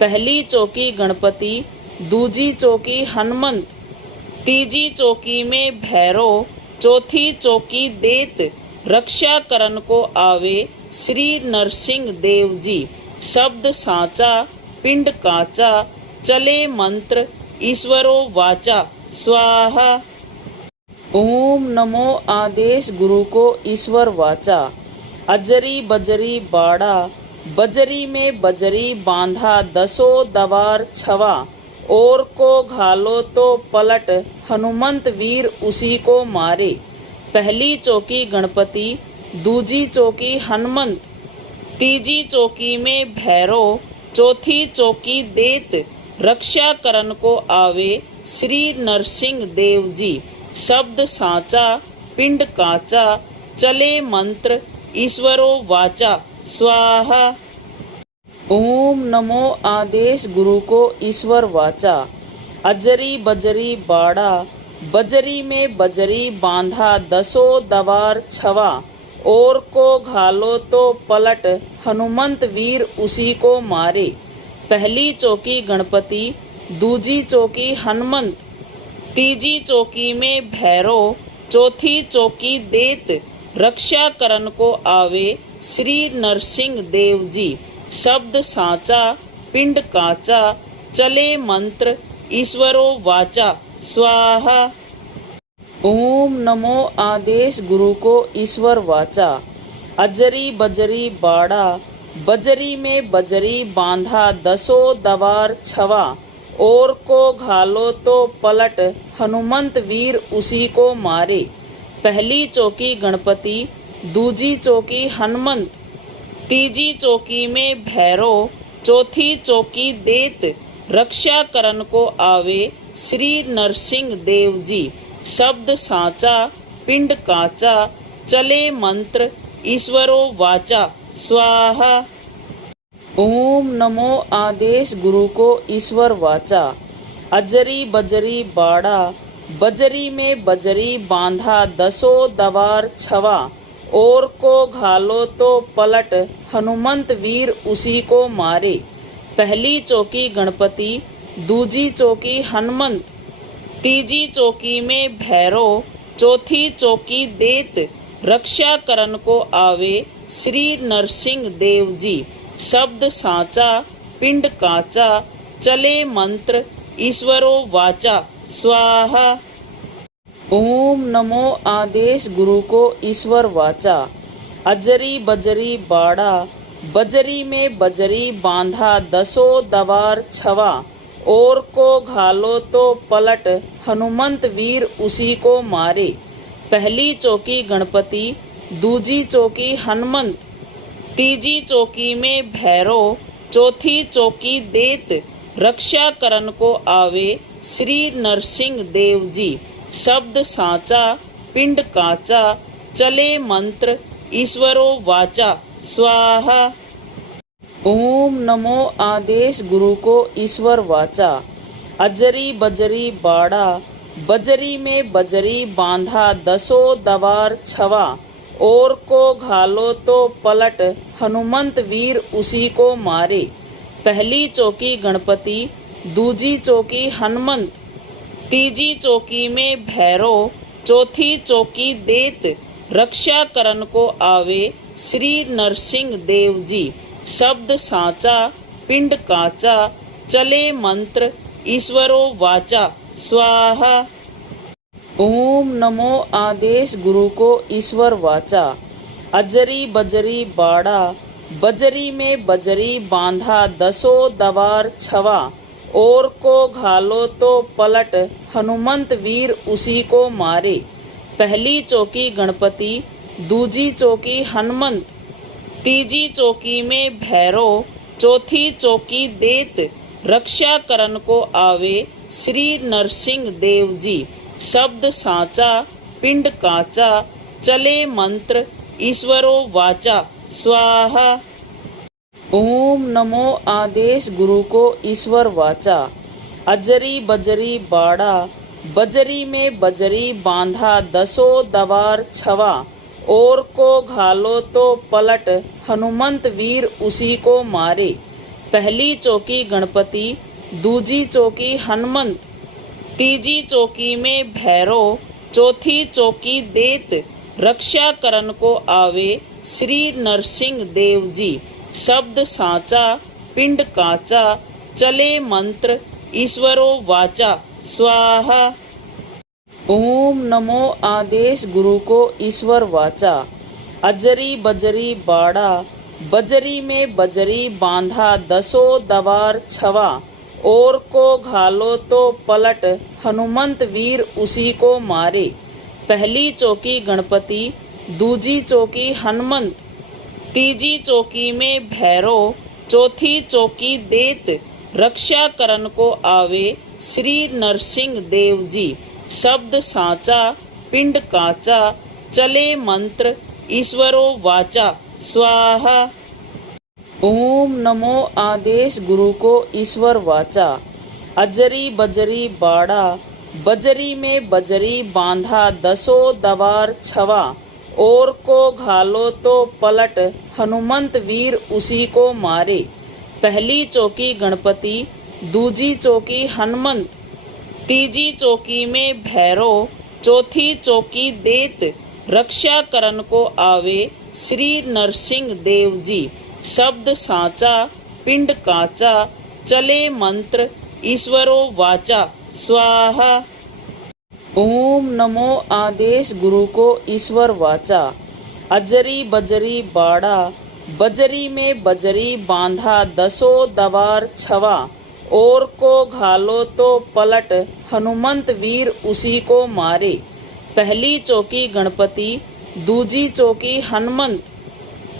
पहली चौकी गणपति, दूजी चौकी हनुमंत, तीजी चौकी में भैरव, चौथी चौकी देत, रक्षा करन को आवे श्री नरसिंह देव जी। शब्द साचा पिंड काचा, चले मंत्र ईश्वरो वाचा। स्वाहा। ओम नमो आदेश गुरु को ईश्वर वाचा। अजरी बजरी बाड़ा, बजरी में बजरी बांधा दसों दवार छवा। और को घालो तो पलट, हनुमंत वीर उसी को मारे। पहली चौकी गणपति, दूजी चौकी हनुमंत, तीजी चौकी में भैरव, चौथी चौकी देत, रक्षा करन को आवे श्री नरसिंह देव जी। शब्द साचा पिंड काचा, चले मंत्र ईश्वरो वाचा। स्वाहा। ओम नमो आदेश गुरु को ईश्वर वाचा। अजरी बजरी बाड़ा, बजरी में बजरी बांधा दसों दवार छवा। और को घालो तो पलट, हनुमंत वीर उसी को मारे। पहली चौकी गणपति, दूजी चौकी हनुमंत, तीजी चौकी में भैरव, चौथी चौकी देत, रक्षा करन को आवे श्री नरसिंह देव जी। शब्द साचा पिंड काचा, चले मंत्र ईश्वरो वाचा। स्वाहा। ओम नमो आदेश गुरु को ईश्वर वाचा। अजरी बजरी बाड़ा, बजरी में बजरी बांधा दसों दवार छवा। और को घालो तो पलट, हनुमंत वीर उसी को मारे। पहली चौकी गणपति, दूजी चौकी हनुमंत, तीजी चौकी में भैरव, चौथी चौकी देत, रक्षा करन को आवे श्री नरसिंह देव जी। शब्द साचा पिंड काचा, चले मंत्र ईश्वरो वाचा। स्वाहा। ओम नमो आदेश गुरु को ईश्वर वाचा। अजरी बजरी बाड़ा, बजरी में बजरी बांधा दसों दवार छवा। और को घालो तो पलट, हनुमंत वीर उसी को मारे। पहली चौकी गणपति, दूजी चौकी हनुमंत, तीजी चौकी में भैरव, चौथी चौकी देत, रक्षा करन को आवे श्री नरसिंह देव जी। शब्द साचा पिंड काचा, चले मंत्र ईश्वरो वाचा। स्वाहा। ओम नमो आदेश गुरु को ईश्वर वाचा। अजरी बजरी बाड़ा, बजरी में बजरी बांधा दसों दवार छवा। और को घालो तो पलट, हनुमंत वीर उसी को मारे। पहली चौकी गणपति, दूजी चौकी हनुमंत, तीजी चौकी में भैरव, चौथी चौकी देत, रक्षा करन को आवे श्री नरसिंह देव जी। शब्द साचा पिंड काचा, चले मंत्र ईश्वरो वाचा। स्वाहा। ओम नमो आदेश गुरु को ईश्वर वाचा। अजरी बजरी बाड़ा, बजरी में बजरी बांधा दसों दवार छवा। और को घालो तो पलट, हनुमंत वीर उसी को मारे। पहली चौकी गणपति, दूजी चौकी हनुमंत, तीजी चौकी में भैरव, चौथी चौकी देत, रक्षा करन को आवे श्री नरसिंह देव जी। शब्द साचा पिंड काचा, चले मंत्र ईश्वरो वाचा। स्वाहा। ओम नमो आदेश गुरु को ईश्वर वाचा। अजरी बजरी बाड़ा, बजरी में बजरी बांधा दसों दवार छवा। और को घालो तो पलट, हनुमंत वीर उसी को मारे। पहली चौकी गणपति, दूजी चौकी हनुमंत, तीजी चौकी में भैरव, चौथी चौकी देत, रक्षा करन को आवे श्री नरसिंह देव जी। शब्द साचा पिंड काचा, चले मंत्र ईश्वरो वाचा। स्वाहा। ओम नमो आदेश गुरु को ईश्वर वाचा। अजरी बजरी बाड़ा, बजरी में बजरी बांधा दसों दवार छवा। और को घालो तो पलट, हनुमंत वीर उसी को मारे। पहली चौकी गणपति, दूजी चौकी हनुमंत, तीजी चौकी में भैरव, चौथी चौकी देत, रक्षा करन को आवे श्री नरसिंह देव जी। शब्द साचा पिंड काचा, चले मंत्र ईश्वरो वाचा। स्वाहा। ओम नमो आदेश गुरु को ईश्वर वाचा। अजरी बजरी बाड़ा, बजरी में बजरी बांधा दसों दवार छवा। और को घालो तो पलट, हनुमंत वीर उसी को मारे। पहली चौकी गणपति, दूजी चौकी हनुमंत, तीजी चौकी में भैरव, चौथी चौकी देत, रक्षा करन को आवे श्री नरसिंह देव जी। शब्द साचा पिंड काचा, चले मंत्र ईश्वरो वाचा। स्वाहा। ओम नमो आदेश गुरु को ईश्वर वाचा। अजरी बजरी बाड़ा, बजरी में बजरी बांधा दसों दवार छवा। और को घालो तो पलट, हनुमंत वीर उसी को मारे। पहली चौकी गणपति, दूजी चौकी हनुमंत, तीजी चौकी में भैरव, चौथी चौकी देत, रक्षा करन को आवे श्री नरसिंह देव जी। शब्द साचा पिंड काचा, चले मंत्र ईश्वरो वाचा। स्वाहा। ओम नमो आदेश गुरु को ईश्वर वाचा। अजरी बजरी बाड़ा, बजरी में बजरी बांधा दसों दवार छवा। और को घालो तो पलट, हनुमंत वीर उसी को मारे। पहली चौकी गणपति, दूजी चौकी हनुमंत,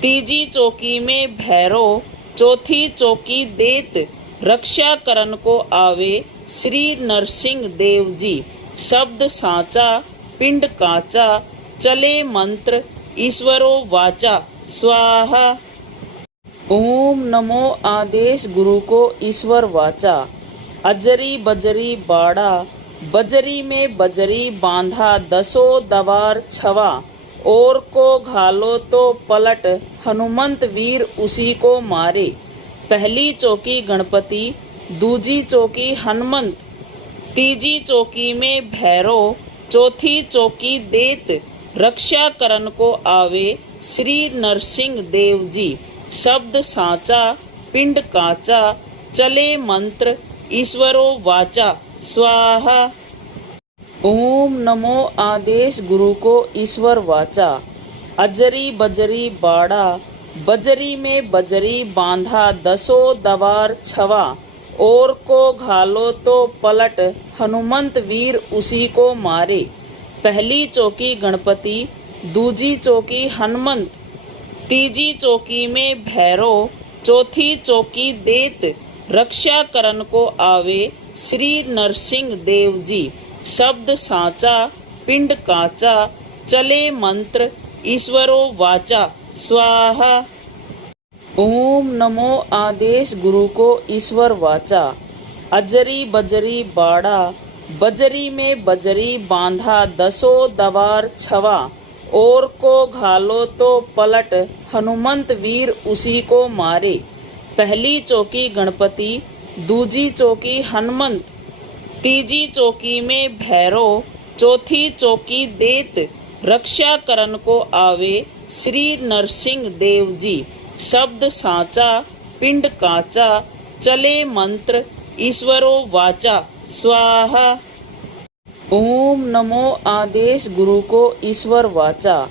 तीजी चौकी में भैरव, चौथी चौकी देत, रक्षा करन को आवे श्री नरसिंह देव जी। शब्द साचा पिंड काचा, चले मंत्र ईश्वरो वाचा। स्वाहा। ओम नमो आदेश गुरु को ईश्वर वाचा। अजरी बजरी बाड़ा, बजरी में बजरी बांधा दसों दवार छवा। और को घालो तो पलट, हनुमंत वीर उसी को मारे। पहली चौकी गणपति, दूजी चौकी हनुमंत, तीजी चौकी में भैरव, चौथी चौकी देत, रक्षा करन को आवे श्री नरसिंह देव जी। शब्द साचा पिंड काचा, चले मंत्र ईश्वरो वाचा। स्वाहा। ओम नमो आदेश गुरु को ईश्वर वाचा। अजरी बजरी बाड़ा, बजरी में बजरी बांधा दसों दवार छवा। और को घालो तो पलट, हनुमंत वीर उसी को मारे। पहली चौकी गणपति, दूजी चौकी हनुमंत, तीजी चौकी में भैरव, चौथी चौकी देत, रक्षा करन को आवे श्री नरसिंह देव जी। शब्द साचा पिंड काचा, चले मंत्र ईश्वरो वाचा। स्वाहा। ओम नमो आदेश गुरु को ईश्वर वाचा। अजरी बजरी बाड़ा, बजरी में बजरी बांधा दसों दवार छवा। और को घालो तो पलट, हनुमंत वीर उसी को मारे। पहली चौकी गणपति, दूजी चौकी हनुमंत, तीजी चौकी में भैरव, चौथी चौकी देत, रक्षा करन को आवे श्री नरसिंह देव जी। शब्द साचा पिंड काचा, चले मंत्र ईश्वरो वाचा। स्वाहा। ओम नमो आदेश गुरु को ईश्वर वाचा।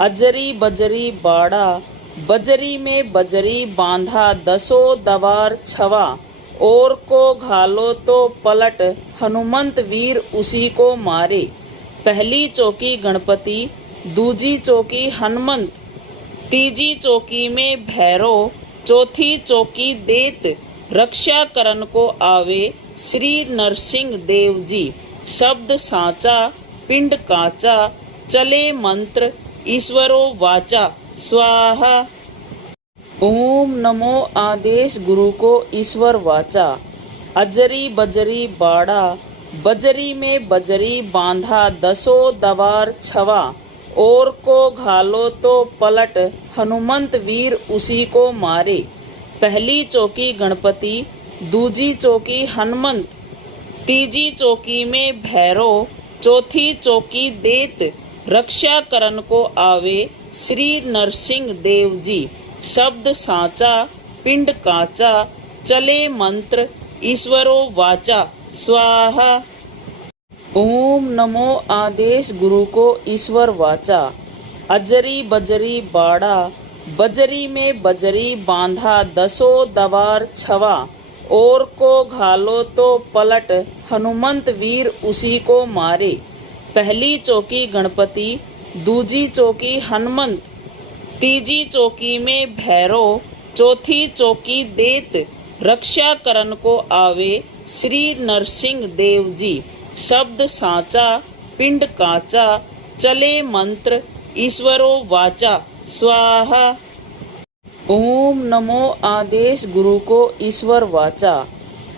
अजरी बजरी बाड़ा, बजरी में बजरी बांधा दसों दवार छवा। और को घालो तो पलट, हनुमंत वीर उसी को मारे। पहली चौकी गणपति, दूजी चौकी हनुमंत, तीजी चौकी में भैरव, चौथी चौकी देत, रक्षा करन को आवे श्री नरसिंह देव जी। शब्द साचा पिंड काचा, चले मंत्र ईश्वरो वाचा। स्वाहा। ओम नमो आदेश गुरु को ईश्वर वाचा। अजरी बजरी बाड़ा, बजरी में बजरी बांधा दसों दवार छवा। और को घालो तो पलट, हनुमंत वीर उसी को मारे। पहली चौकी गणपति, दूजी चौकी हनुमंत, तीजी चौकी में भैरव, चौथी चौकी देत, रक्षा करन को आवे श्री नरसिंह देव जी। शब्द साचा, पिंड काचा, चले मंत्र ईश्वरो वाचा। स्वाहा। ओम नमो आदेश गुरु को ईश्वर वाचा। अजरी बजरी बाड़ा, बजरी में बजरी बांधा दसों दवार छवा। और को घालो तो पलट, हनुमंत वीर उसी को मारे। पहली चौकी गणपति, दूजी चौकी हनुमंत, तीजी चौकी में भैरव, चौथी चौकी देत, रक्षा करन को आवे श्री नरसिंह देव जी। शब्द साचा, पिंड काचा, चले मंत्र ईश्वरो वाचा। स्वाहा। ओम नमो आदेश गुरु को ईश्वर वाचा।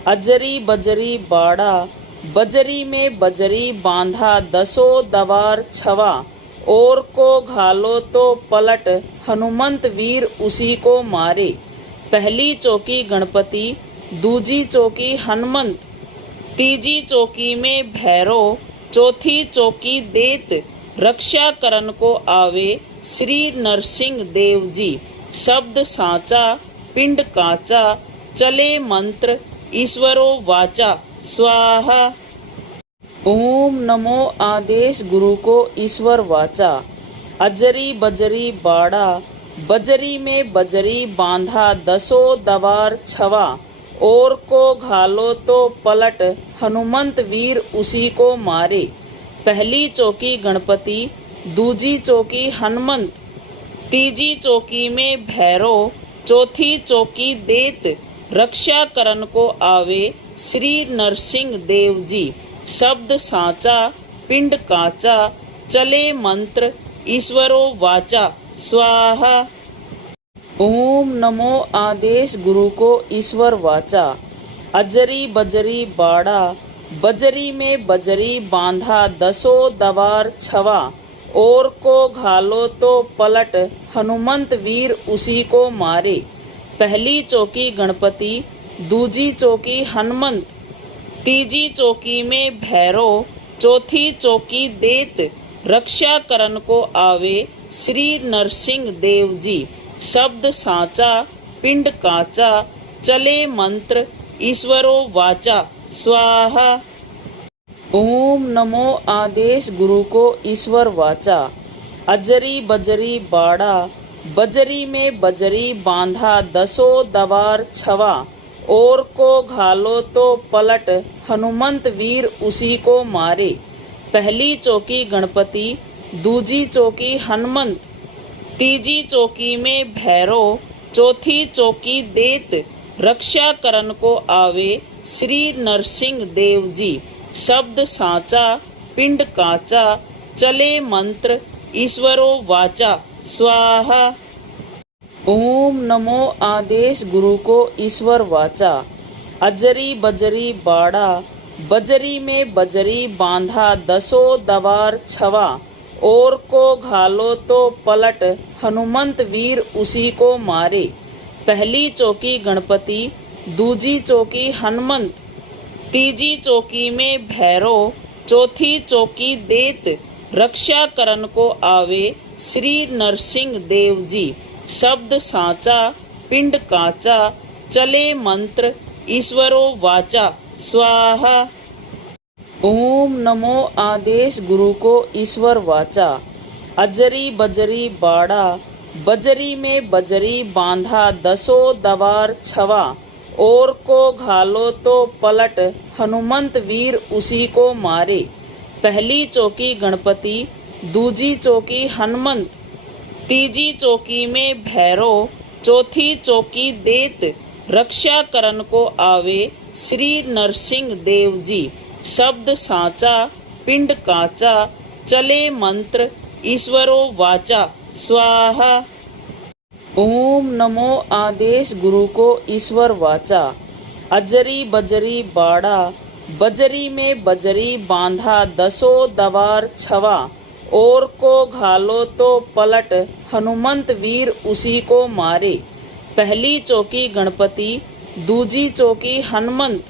अजरी बजरी बाड़ा, बजरी में बजरी बांधा दसों दवार छवा। और को घालो तो पलट, हनुमंत वीर उसी को मारे। पहली चौकी गणपति, दूजी चौकी हनुमंत, तीजी चौकी में भैरव, चौथी चौकी देत, रक्षा करन को आवे श्री नरसिंह देव जी। शब्द साचा, पिंड काचा, चले मंत्र ईश्वरो वाचा। स्वाहा। ओम नमो आदेश गुरु को ईश्वर वाचा। अजरी बजरी बाड़ा, बजरी में बजरी बांधा दसों दवार छवा। और को घालो तो पलट, हनुमंत वीर उसी को मारे। पहली चौकी गणपति, दूजी चौकी हनुमंत, तीजी चौकी में भैरव, चौथी चौकी देत, रक्षा करन को आवे श्री नरसिंह देव जी। शब्द साचा, पिंड काचा, चले मंत्र ईश्वरो वाचा। स्वाहा। ओम नमो आदेश गुरु को ईश्वर वाचा। अजरी बजरी बाड़ा, बजरी में बजरी बांधा दसों दवार छवा। और को घालो तो पलट, हनुमंत वीर उसी को मारे। पहली चौकी गणपति, दूजी चौकी हनुमंत, तीजी चौकी में भैरव, चौथी चौकी देत, रक्षा करन को आवे श्री नरसिंह देव जी। शब्द साचा, पिंड काचा, चले मंत्र ईश्वरो वाचा। स्वाहा। ओम नमो आदेश गुरु को ईश्वर वाचा। अजरी बजरी बाड़ा, बजरी में बजरी बांधा दसों दवार छवा। और को घालो तो पलट, हनुमंत वीर उसी को मारे। पहली चौकी गणपति, दूजी चौकी हनुमंत, तीजी चौकी में भैरव, चौथी चौकी देत, रक्षा करन को आवे श्री नरसिंह देव जी। शब्द साचा, पिंड काचा, चले मंत्र ईश्वरो वाचा। स्वाहा। ओम नमो आदेश गुरु को ईश्वर वाचा। अजरी बजरी बाड़ा, बजरी में बजरी बांधा दसों दवार छवा। और को घालो तो पलट, हनुमंत वीर उसी को मारे। पहली चौकी गणपति, दूजी चौकी हनुमंत, तीजी चौकी में भैरव, चौथी चौकी देत, रक्षा करन को आवे श्री नरसिंह देव जी। शब्द साचा, पिंड काचा, चले मंत्र ईश्वरो वाचा। स्वाहा। ओम नमो आदेश गुरु को ईश्वर वाचा। अजरी बजरी बाड़ा, बजरी में बजरी बांधा दसों दवार छवा। और को घालो तो पलट, हनुमंत वीर उसी को मारे। पहली चौकी गणपति, दूजी चौकी हनुमंत, तीजी चौकी में भैरव, चौथी चौकी देत, रक्षा करन को आवे श्री नरसिंह देव जी। शब्द साचा, पिंड काचा, चले मंत्र ईश्वरो वाचा। स्वाहा। ओम नमो आदेश गुरु को ईश्वर वाचा। अजरी बजरी बाड़ा, बजरी में बजरी बांधा दसों दवार छवा। और को घालो तो पलट, हनुमंत वीर उसी को मारे। पहली चौकी गणपति, दूजी चौकी हनुमंत,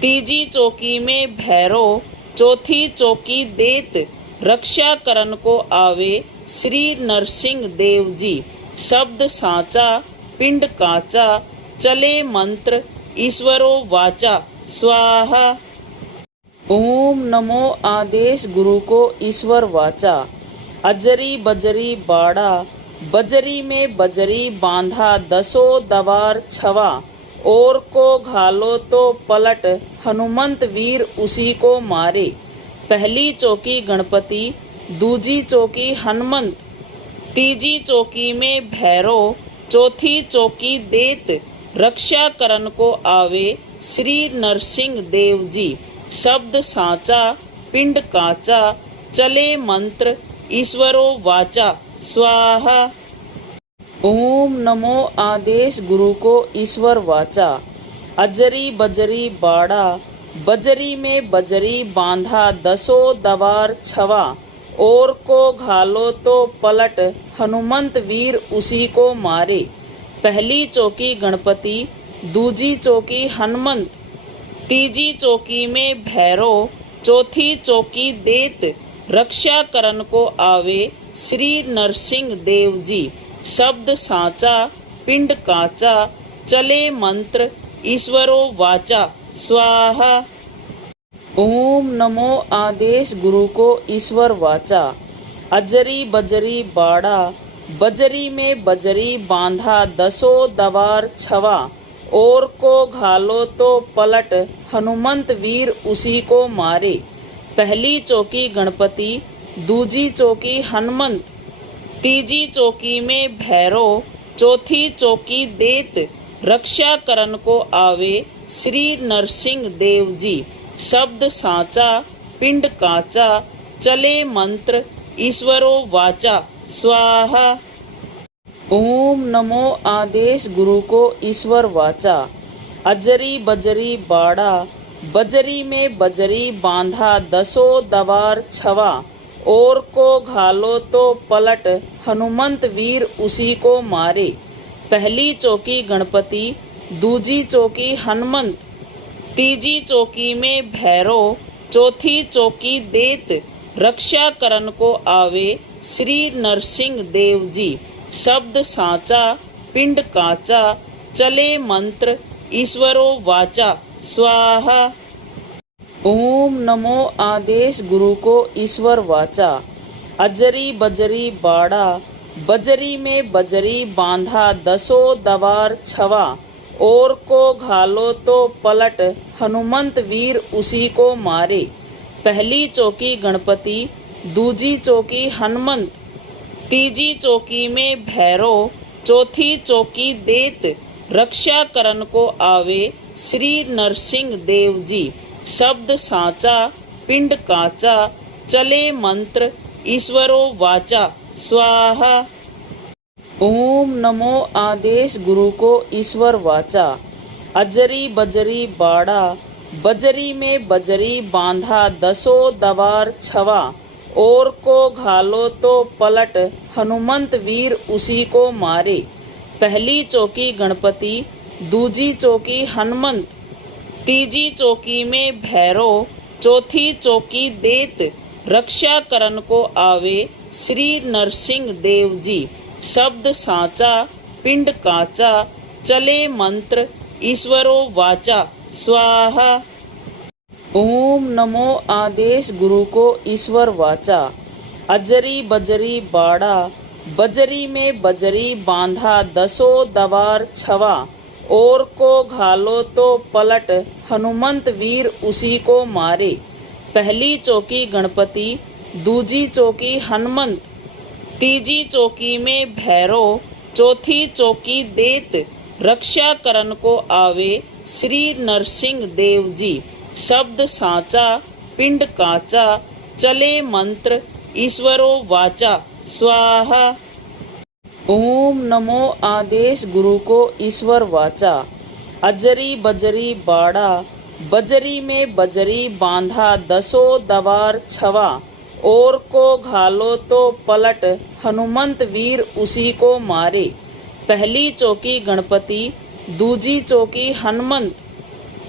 तीजी चौकी में भैरव, चौथी चौकी देत, रक्षा करन को आवे श्री नरसिंह देव जी। शब्द साचा पिंड काचा, चले मंत्र ईश्वरो वाचा। स्वाहा। ओम नमो आदेश गुरु को ईश्वर वाचा। अजरी बजरी बाड़ा, बजरी में बजरी बांधा दसों दवार छवा। और को घालो तो पलट, हनुमंत वीर उसी को मारे। पहली चौकी गणपति, दूजी चौकी हनुमंत, तीजी चौकी में भैरव, चौथी चौकी देत, रक्षा करन को आवे श्री नरसिंह देव जी। शब्द साचा पिंड काचा, चले मंत्र ईश्वरो वाचा। स्वाहा। ओम नमो आदेश गुरु को ईश्वर वाचा। अजरी बजरी बाड़ा, बजरी में बजरी बांधा दसों दवार छवा। और को घालो तो पलट, हनुमंत वीर उसी को मारे। पहली चौकी गणपति, दूजी चौकी हनुमंत, तीजी चौकी में भैरव, चौथी चौकी देत, रक्षा करन को आवे श्री नरसिंह देव जी। शब्द साचा पिंड काचा, चले मंत्र ईश्वरो वाचा। स्वाहा। ओम नमो आदेश गुरु को ईश्वर वाचा। अजरी बजरी बाड़ा, बजरी में बजरी बांधा दसों दवार छवा। और को घालो तो पलट, हनुमंत वीर उसी को मारे। पहली चौकी गणपति, दूजी चौकी हनुमंत, तीजी चौकी में भैरव, चौथी चौकी देत, रक्षा करन को आवे श्री नरसिंह देव जी। शब्द साचा पिंड काचा, चले मंत्र ईश्वरो वाचा। स्वाहा। ओम नमो आदेश गुरु को ईश्वर वाचा। अजरी बजरी बाड़ा, बजरी में बजरी बांधा दसों दवार छवा। और को घालो तो पलट, हनुमंत वीर उसी को मारे। पहली चौकी गणपति, दूजी चौकी हनुमंत, तीजी चौकी में भैरव, चौथी चौकी देत, रक्षा करन को आवे श्री नरसिंह देव जी। शब्द साचा पिंड काचा, चले मंत्र ईश्वरो वाचा। स्वाहा। ओम नमो आदेश गुरु को ईश्वर वाचा। अजरी बजरी बाड़ा, बजरी में बजरी बांधा दसों दवार छवा। और को घालो तो पलट, हनुमंत वीर उसी को मारे। पहली चौकी गणपति, दूजी चौकी हनुमंत, तीजी चौकी में भैरव, चौथी चौकी देत, रक्षा करन को आवे श्री नरसिंह देव जी। शब्द साचा पिंड काचा, चले मंत्र ईश्वरो वाचा। स्वाहा। ओम नमो आदेश गुरु को ईश्वर वाचा। अजरी बजरी बाड़ा, बजरी में बजरी बांधा दसों दवार छवा। और को घालो तो पलट, हनुमंत वीर उसी को मारे। पहली चौकी गणपति, दूजी चौकी हनुमंत, तीजी चौकी में भैरव, चौथी चौकी देत, रक्षा करन को आवे श्री नरसिंह देव जी। शब्द साचा पिंड काचा, चले मंत्र ईश्वरो वाचा। स्वाहा। ओम नमो आदेश गुरु को ईश्वर वाचा। अजरी बजरी बाड़ा, बजरी में बजरी बांधा दसों दवार छवा। और को घालो तो पलट, हनुमंत वीर उसी को मारे। पहली चौकी गणपति, दूजी चौकी हनुमंत, तीजी चौकी में भैरव, चौथी चौकी देत, रक्षा करन को आवे श्री नरसिंह देव जी। शब्द साचा पिंड काचा, चले मंत्र ईश्वरो वाचा। स्वाहा। ओम नमो आदेश गुरु को ईश्वर वाचा। अजरी बजरी बाड़ा, बजरी में बजरी बांधा दसों दवार छवा। और को घालो तो पलट, हनुमंत वीर उसी को मारे। पहली चौकी गणपति, दूजी चौकी हनुमंत,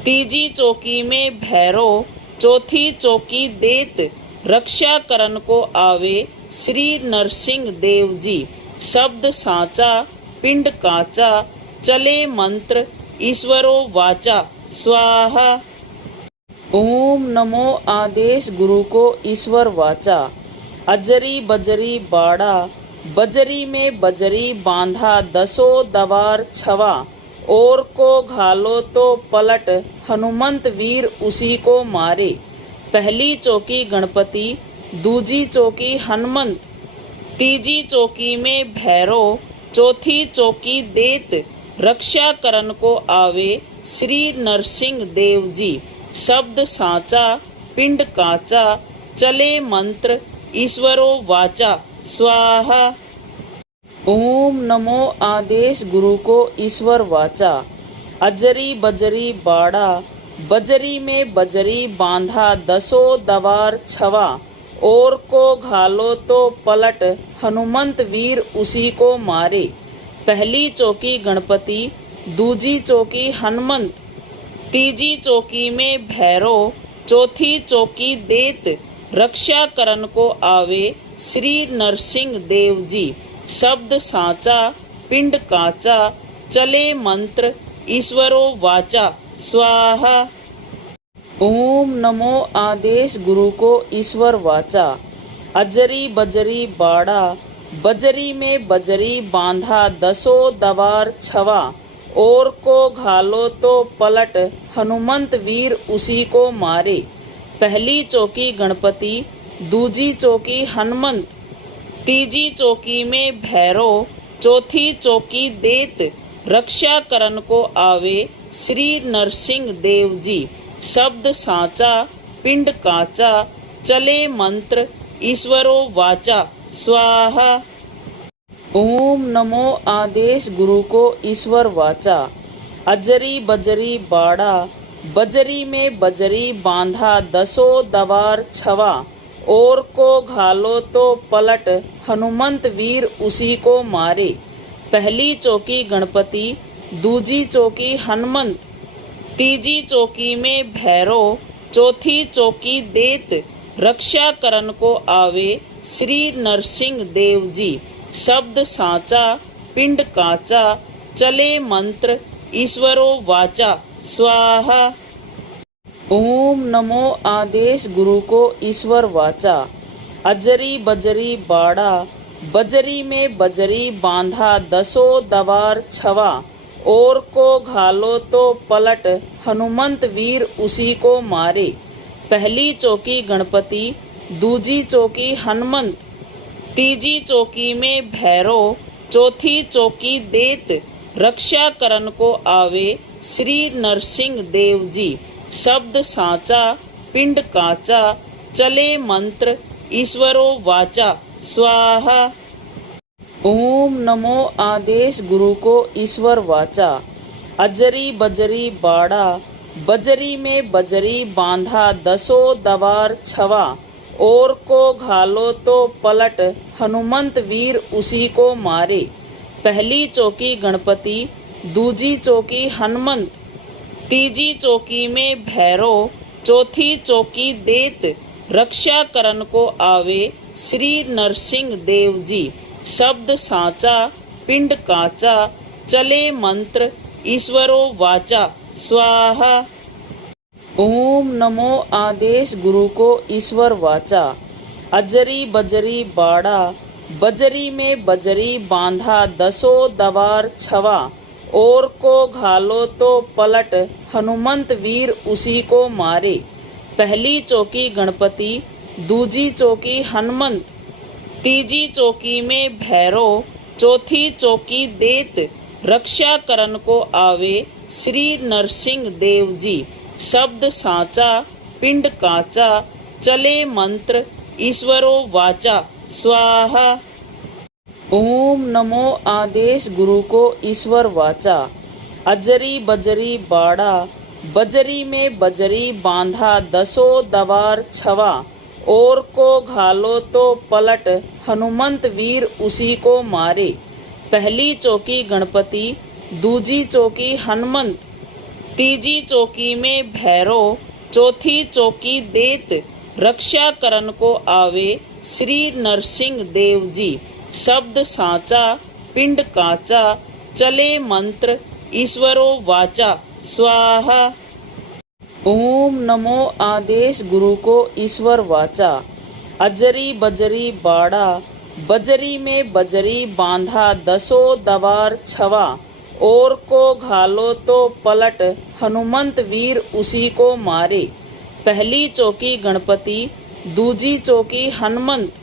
तीजी चौकी में भैरव, चौथी चौकी देत, रक्षा करन को आवे श्री नरसिंह देव जी। शब्द साचा पिंड काचा, चले मंत्र ईश्वरो वाचा। स्वाहा। ओम नमो आदेश गुरु को ईश्वर वाचा। अजरी बजरी बाड़ा, बजरी में बजरी बांधा दसों दवार छवा। और को घालो तो पलट, हनुमंत वीर उसी को मारे। पहली चौकी गणपति, दूजी चौकी हनुमंत, तीजी चौकी में भैरव, चौथी चौकी देत, रक्षा करन को आवे श्री नरसिंह देव जी। शब्द साचा पिंड काचा, चले मंत्र ईश्वरो वाचा। स्वाहा। ओम नमो आदेश गुरु को ईश्वर वाचा। अजरी बजरी बाड़ा, बजरी में बजरी बांधा दसों दवार छवा। और को घालो तो पलट, हनुमंत वीर उसी को मारे। पहली चौकी गणपति, दूजी चौकी हनुमंत, तीजी चौकी में भैरव, चौथी चौकी देत, रक्षा करन को आवे श्री नरसिंह देव जी। शब्द साचा पिंड काचा, चले मंत्र ईश्वरो वाचा। स्वाहा। ओम नमो आदेश गुरु को ईश्वर वाचा। अजरी बजरी बाड़ा, बजरी में बजरी बांधा दसों दवार छवा। और को घालो तो पलट, हनुमंत वीर उसी को मारे। पहली चौकी गणपति, दूजी चौकी हनुमंत, तीजी चौकी में भैरव, चौथी चौकी देत, रक्षा करन को आवे श्री नरसिंह देव जी। शब्द साचा पिंड काचा, चले मंत्र ईश्वरो वाचा। स्वाहा। ओम नमो आदेश गुरु को ईश्वर वाचा। अजरी बजरी बाड़ा, बजरी में बजरी बांधा दसों दवार छवा। और को घालो तो पलट, हनुमंत वीर उसी को मारे। पहली चौकी गणपति, दूजी चौकी हनुमंत, तीजी चौकी में भैरव, चौथी चौकी देत, रक्षा करन को आवे श्री नरसिंह देव जी। शब्द साचा पिंड काचा, चले मंत्र ईश्वरो वाचा। स्वाहा। ओम नमो आदेश गुरु को ईश्वर वाचा। अजरी बजरी बाड़ा, बजरी में बजरी बांधा दसों दवार छवा। और को घालो तो पलट, हनुमंत वीर उसी को मारे। पहली चौकी गणपति, दूजी चौकी हनुमंत, तीजी चौकी में भैरव, चौथी चौकी देत, रक्षा करन को आवे श्री नरसिंह देव जी। शब्द साचा पिंड काचा, चले मंत्र ईश्वरो वाचा। स्वाहा। ओम नमो आदेश गुरु को ईश्वर वाचा। अजरी बजरी बाड़ा, बजरी में बजरी बांधा दसों दवार छवा। और को घालो तो पलट, हनुमंत वीर उसी को मारे। पहली चौकी गणपति, दूजी चौकी हनुमंत, तीजी चौकी में भैरव, चौथी चौकी देत, रक्षा करन को आवे श्री नरसिंह देव जी। शब्द साचा पिंड काचा, चले मंत्र ईश्वरो वाचा। स्वाहा। ओम नमो आदेश गुरु को ईश्वर वाचा। अजरी बजरी बाड़ा, बजरी में बजरी बांधा दसों दवार छवा। और को घालो तो पलट, हनुमंत वीर उसी को मारे। पहली चौकी गणपति, दूजी चौकी हनुमंत, तीजी चौकी में भैरव, चौथी चौकी देत, रक्षा करन को आवे श्री नरसिंह देव जी। शब्द साचा पिंड काचा, चले मंत्र ईश्वरो वाचा। स्वाहा। ओम नमो आदेश गुरु को ईश्वर वाचा। अजरी बजरी बाड़ा, बजरी में बजरी बांधा दसों दवार छवा। और को घालो तो पलट, हनुमंत वीर उसी को मारे। पहली चौकी गणपति, दूजी चौकी हनुमंत, तीजी चौकी में भैरव, चौथी चौकी देत। रक्षा करन को आवे श्री नरसिंह देव जी। शब्द साचा पिंड काचा, चले मंत्र ईश्वरो वाचा। स्वाहा। ओम नमो आदेश गुरु को ईश्वर वाचा। अजरी बजरी बाड़ा, बजरी में बजरी बांधा दसों दवार छवा। और को घालो तो पलट, हनुमंत वीर उसी को मारे। पहली चौकी गणपति, दूजी चौकी हनुमंत,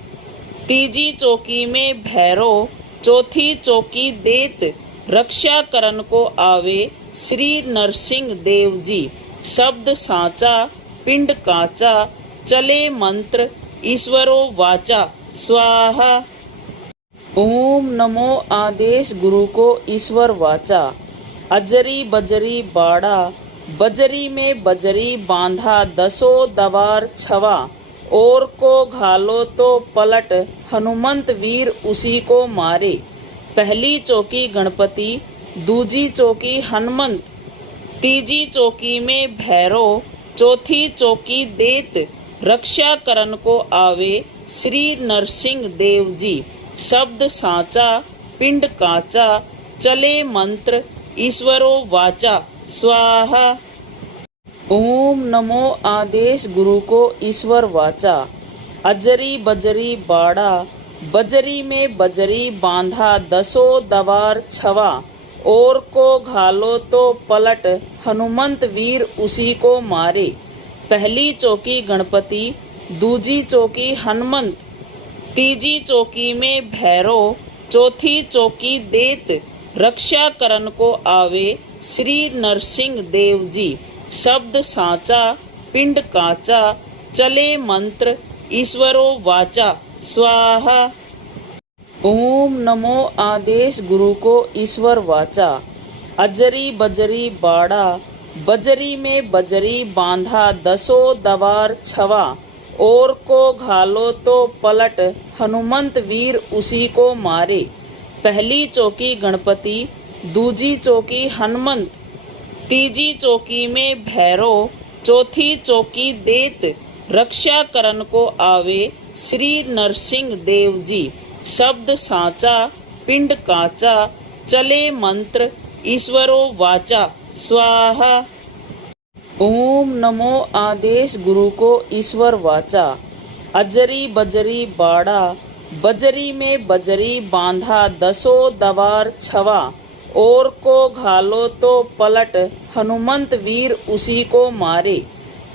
तीजी चौकी में भैरव, चौथी चौकी देत। रक्षा करन को आवे श्री नरसिंह देव जी। शब्द साचा पिंड काचा, चले मंत्र ईश्वरो वाचा। स्वाहा। ओम नमो आदेश गुरु को ईश्वर वाचा। अजरी बजरी बाड़ा, बजरी में बजरी बांधा दसों दवार छवा। और को घालो तो पलट, हनुमंत वीर उसी को मारे। पहली चौकी गणपति, दूजी चौकी हनुमंत, तीजी चौकी में भैरव, चौथी चौकी देत। रक्षा करन को आवे श्री नरसिंह देव जी। शब्द साचा पिंड काचा, चले मंत्र ईश्वरो वाचा। स्वाहा। ओम नमो आदेश गुरु को ईश्वर वाचा। अजरी बजरी बाड़ा, बजरी में बजरी बांधा दसों दवार छवा। और को घालो तो पलट, हनुमंत वीर उसी को मारे। पहली चौकी गणपति, दूजी चौकी हनुमंत, तीजी चौकी में भैरव, चौथी चौकी देत। रक्षा करन को आवे श्री नरसिंह देव जी। शब्द साचा पिंड काचा, चले मंत्र ईश्वरो वाचा। स्वाहा। ओम नमो आदेश गुरु को ईश्वर वाचा। अजरी बजरी बाड़ा, बजरी में बजरी बांधा दसों दवार छवा। और को घालो तो पलट, हनुमंत वीर उसी को मारे। पहली चौकी गणपति, दूजी चौकी हनुमंत, तीजी चौकी में भैरव, चौथी चौकी देत। रक्षा करन को आवे श्री नरसिंह देव जी। शब्द साचा पिंड काचा, चले मंत्र ईश्वरो वाचा। स्वाहा। ओम नमो आदेश गुरु को ईश्वर वाचा। अजरी बजरी बाड़ा, बजरी में बजरी बांधा दसों दवार छवा। और को घालो तो पलट, हनुमंत वीर उसी को मारे।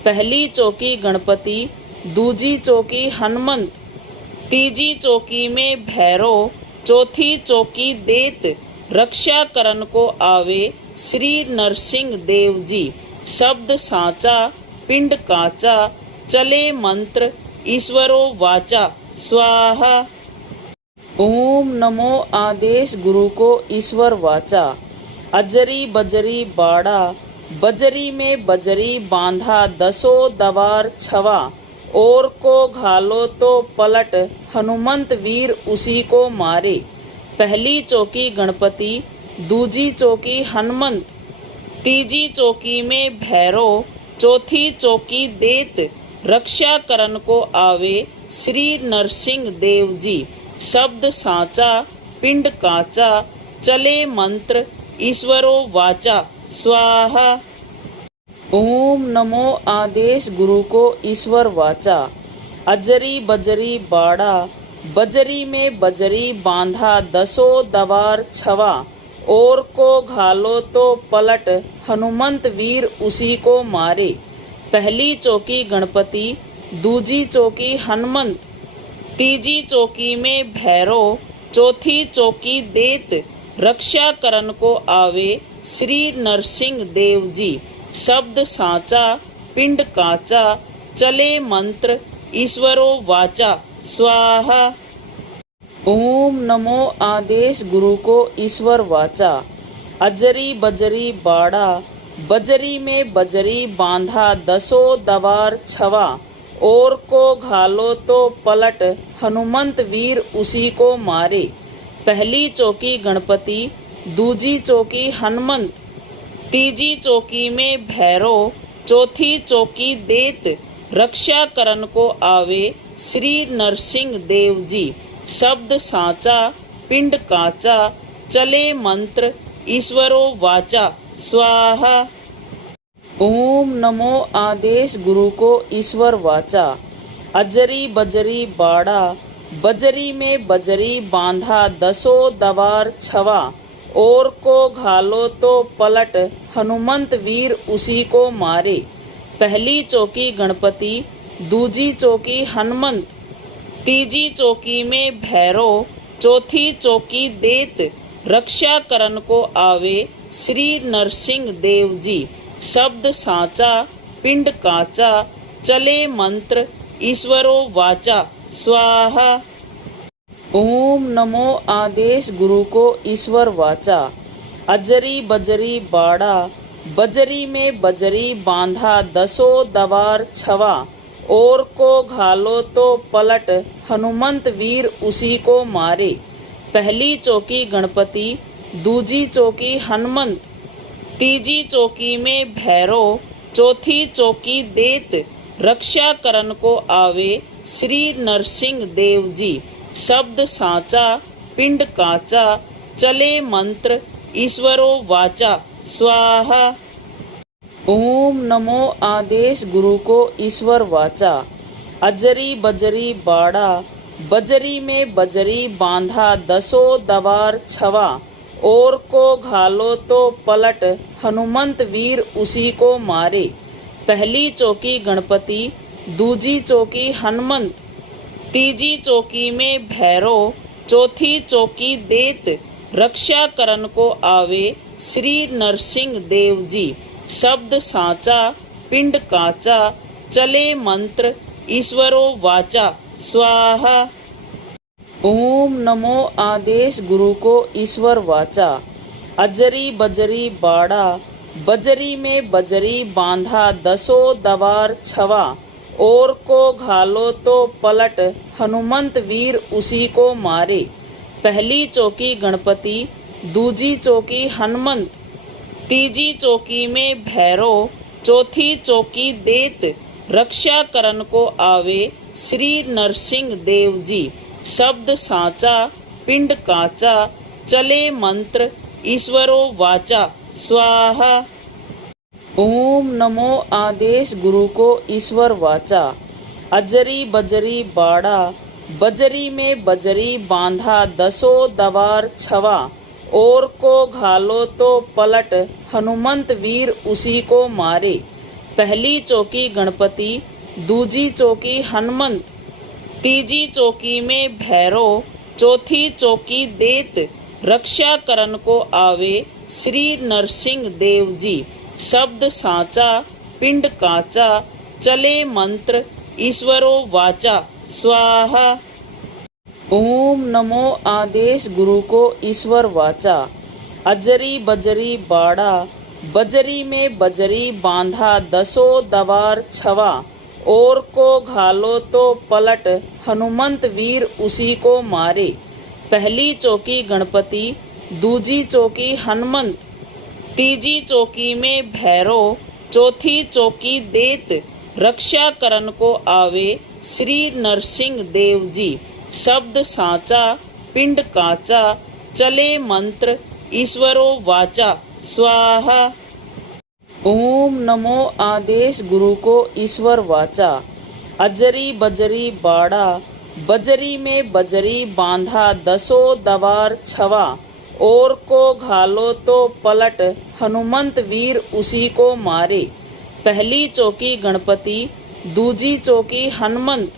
पहली चौकी गणपति, दूजी चौकी हनुमंत, तीजी चौकी में भैरव, चौथी चौकी देत। रक्षा करन को आवे श्री नरसिंह देव जी। शब्द साचा पिंड काचा, चले मंत्र ईश्वरो वाचा। स्वाहा। ओम नमो आदेश गुरु को ईश्वर वाचा। अजरी बजरी बाड़ा, बजरी में बजरी बांधा दसों दवार छवा। और को घालो तो पलट, हनुमंत वीर उसी को मारे। पहली चौकी गणपति, दूजी चौकी हनुमंत, तीजी चौकी में भैरव, चौथी चौकी देत। रक्षा करन को आवे श्री नरसिंह देव जी। शब्द साचा पिंड काचा, चले मंत्र ईश्वरो वाचा। स्वाहा। ओम नमो आदेश गुरु को ईश्वर वाचा। अजरी बजरी बाड़ा, बजरी में बजरी बांधा दसों दवार छवा। और को घालो तो पलट, हनुमंत वीर उसी को मारे। पहली चौकी गणपति, दूजी चौकी हनुमंत, तीजी चौकी में भैरव, चौथी चौकी देत। रक्षा करन को आवे श्री नरसिंह देव जी। शब्द साचा पिंड काचा, चले मंत्र ईश्वरो वाचा। स्वाहा। ओम नमो आदेश गुरु को ईश्वर वाचा। अजरी बजरी बाड़ा, बजरी में बजरी बांधा दसों दवार छवा। और को घालो तो पलट, हनुमंत वीर उसी को मारे। पहली चौकी गणपति, दूजी चौकी हनुमंत, तीजी चौकी में भैरव, चौथी चौकी देत, रक्षा करन को आवे श्री नरसिंह देव जी। शब्द साचा, पिंड काचा, चले मंत्र ईश्वरो वाचा। स्वाहा। ओम नमो आदेश गुरु को ईश्वर वाचा। अजरी बजरी बाड़ा, बजरी में बजरी बांधा दसों दवार छवा। और को घालो तो पलट, हनुमंत वीर उसी को मारे। पहली चौकी गणपति, दूजी चौकी हनुमंत, तीजी चौकी में भैरव, चौथी चौकी देत, रक्षा करन को आवे श्री नरसिंह देव जी। शब्द साचा, पिंड काचा, चले मंत्र ईश्वरो वाचा। स्वाहा। ओम नमो आदेश गुरु को ईश्वर वाचा। अजरी बजरी बाड़ा, बजरी में बजरी बांधा दसों दवार छवा। और को घालो तो पलट, हनुमंत वीर उसी को मारे। पहली चौकी गणपति, दूजी चौकी हनुमंत, तीजी चौकी में भैरव, चौथी चौकी देत, रक्षा करन को आवे श्री नरसिंह देव जी। शब्द साचा, पिंड काचा, चले मंत्र ईश्वरो वाचा। स्वाहा। ओम नमो आदेश गुरु को ईश्वर वाचा। अजरी बजरी बाड़ा, बजरी में बजरी बांधा दसों दवार छवा। और को घालो तो पलट, हनुमंत वीर उसी को मारे। पहली चौकी गणपति, दूजी चौकी हनुमंत, तीजी चौकी में भैरव, चौथी चौकी देत, रक्षा करन को आवे श्री नरसिंह देव जी। शब्द साचा, पिंड काचा, चले मंत्र ईश्वरो वाचा। स्वाहा। ओम नमो आदेश गुरु को ईश्वर वाचा। अजरी बजरी बाड़ा, बजरी में बजरी बांधा दसों दवार छवा। और को घालो तो पलट, हनुमंत वीर उसी को मारे। पहली चौकी गणपति, दूजी चौकी हनुमंत, तीजी चौकी में भैरव, चौथी चौकी देत, रक्षा करन को आवे श्री नरसिंह देव जी। शब्द साचा, पिंड काचा, चले मंत्र ईश्वरो वाचा। स्वाहा। ओम नमो आदेश गुरु को ईश्वर वाचा। अजरी बजरी बाड़ा, बजरी में बजरी बांधा दसों दवार छवा। और को घालो तो पलट, हनुमंत वीर उसी को मारे। पहली चौकी गणपति, दूजी चौकी हनुमंत, तीजी चौकी में भैरव, चौथी चौकी देत, रक्षा करन को आवे श्री नरसिंह देव जी। शब्द साचा, पिंड काचा, चले मंत्र ईश्वरो वाचा। स्वाहा। ओम नमो आदेश गुरु को ईश्वर वाचा। अजरी बजरी बाड़ा, बजरी में बजरी बांधा दसों दवार छवा। और को घालो तो पलट, हनुमंत वीर उसी को मारे। पहली चौकी गणपति, दूजी चौकी हनुमंत, तीजी चौकी में भैरव, चौथी चौकी देत, रक्षा करन को आवे श्री नरसिंह देव जी। शब्द साचा, पिंड काचा, चले मंत्र ईश्वरो वाचा। स्वाहा। ओम नमो आदेश गुरु को ईश्वर वाचा। अजरी बजरी बाड़ा, बजरी में बजरी बांधा दसों दवार छवा। और को घालो तो पलट, हनुमंत वीर उसी को मारे। पहली चौकी गणपति, दूजी चौकी हनुमंत,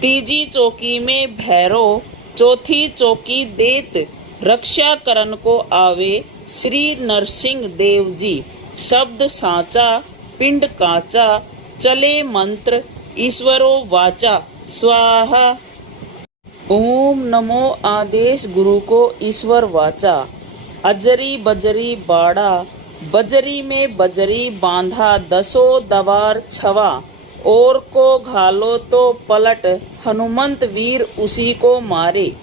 तीजी चौकी में भैरव, चौथी चौकी देत, रक्षा करन को आवे श्री नरसिंह देव जी। शब्द साचा, पिंड काचा, चले मंत्र ईश्वरो वाचा। स्वाहा। ओम नमो आदेश गुरु को ईश्वर वाचा। अजरी बजरी बाड़ा, बजरी में बजरी बांधा दसों दवार छवा। और को घालो तो पलट, हनुमंत वीर उसी को मारे।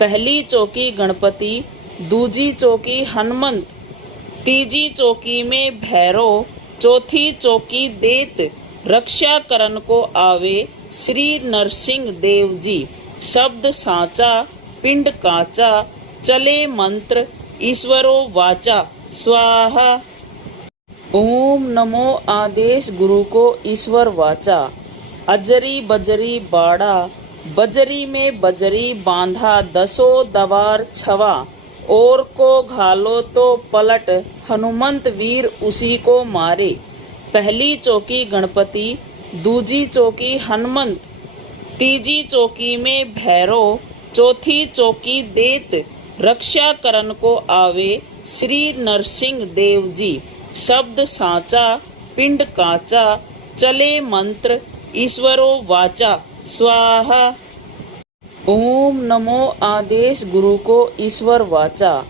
पहली चौकी गणपति, दूजी चौकी हनुमंत, तीजी चौकी में भैरव, चौथी चौकी देत, रक्षा करन को आवे श्री नरसिंह देव जी। शब्द साचा पिंड काचा, चले मंत्र ईश्वरो वाचा। स्वाहा। ओम नमो आदेश गुरु को ईश्वर वाचा। अजरी बजरी बाड़ा, बजरी में बजरी बांधा दसों दवार छवा। और को घालो तो पलट, हनुमंत वीर उसी को मारे। पहली चौकी गणपति, दूजी चौकी हनुमंत, तीजी चौकी में भैरव, चौथी चौकी देत, रक्षा करन को आवे श्री नरसिंह देव जी। शब्द साचा पिंड काचा, चले मंत्र ईश्वरो वाचा। स्वाहा। ओम नमो आदेश गुरु को ईश्वर वाचा।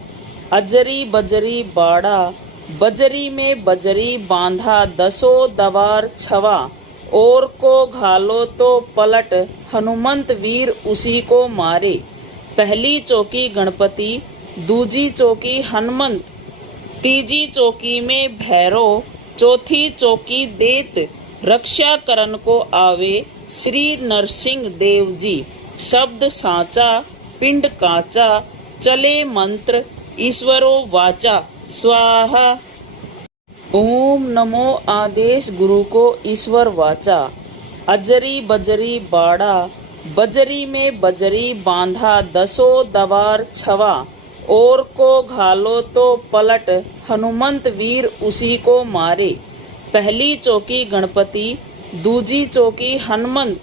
अजरी बजरी बाड़ा, बजरी में बजरी बांधा दसों दवार छवा। और को घालो तो पलट, हनुमंत वीर उसी को मारे। पहली चौकी गणपति, दूजी चौकी हनुमंत, तीजी चौकी में भैरव, चौथी चौकी देत, रक्षा करन को आवे श्री नरसिंह देव जी। शब्द साचा पिंड काचा, चले मंत्र ईश्वरो वाचा। स्वाहा। ओम नमो आदेश गुरु को ईश्वर वाचा। अजरी बजरी बाड़ा, बजरी में बजरी बांधा दसों दवार छवा। और को घालो तो पलट, हनुमंत वीर उसी को मारे। पहली चौकी गणपति, दूजी चौकी हनुमंत,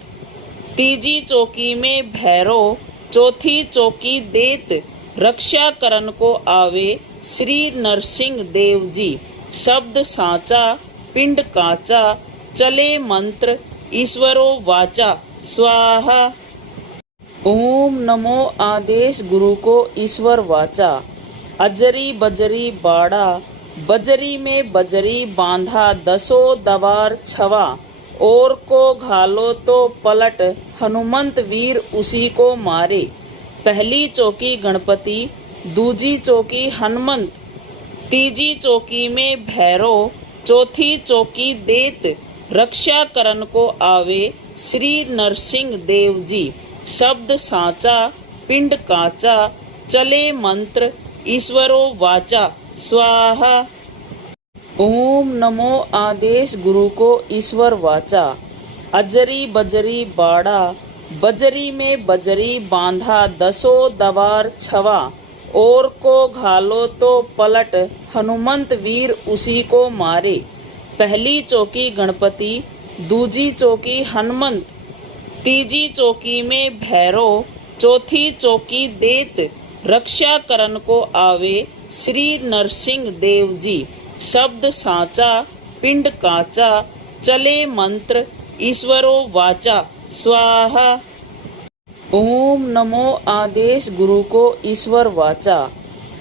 तीजी चौकी में भैरव, चौथी चौकी देत, रक्षा करन को आवे श्री नरसिंह देव जी। शब्द साचा पिंड काचा, चले मंत्र ईश्वरो वाचा। स्वाहा। ओम नमो आदेश गुरु को ईश्वर वाचा। अजरी बजरी बाड़ा, बजरी में बजरी बांधा दसों दवार छवा। और को घालो तो पलट, हनुमंत वीर उसी को मारे। पहली चौकी गणपति, दूजी चौकी हनुमंत, तीजी चौकी में भैरव, चौथी चौकी देत, रक्षा करन को आवे श्री नरसिंह देव जी। शब्द साचा पिंड काचा, चले मंत्र ईश्वरो वाचा। स्वाहा। ओम नमो आदेश गुरु को ईश्वर वाचा। अजरी बजरी बाड़ा, बजरी में बजरी बांधा दसों दवार छवा। और को घालो तो पलट, हनुमंत वीर उसी को मारे। पहली चौकी गणपति, दूजी चौकी हनुमंत, तीजी चौकी में भैरव, चौथी चौकी देत, रक्षा करन को आवे श्री नरसिंह देव जी। शब्द साचा पिंड काचा, चले मंत्र ईश्वरो वाचा। स्वाहा। ओम नमो आदेश गुरु को ईश्वर वाचा।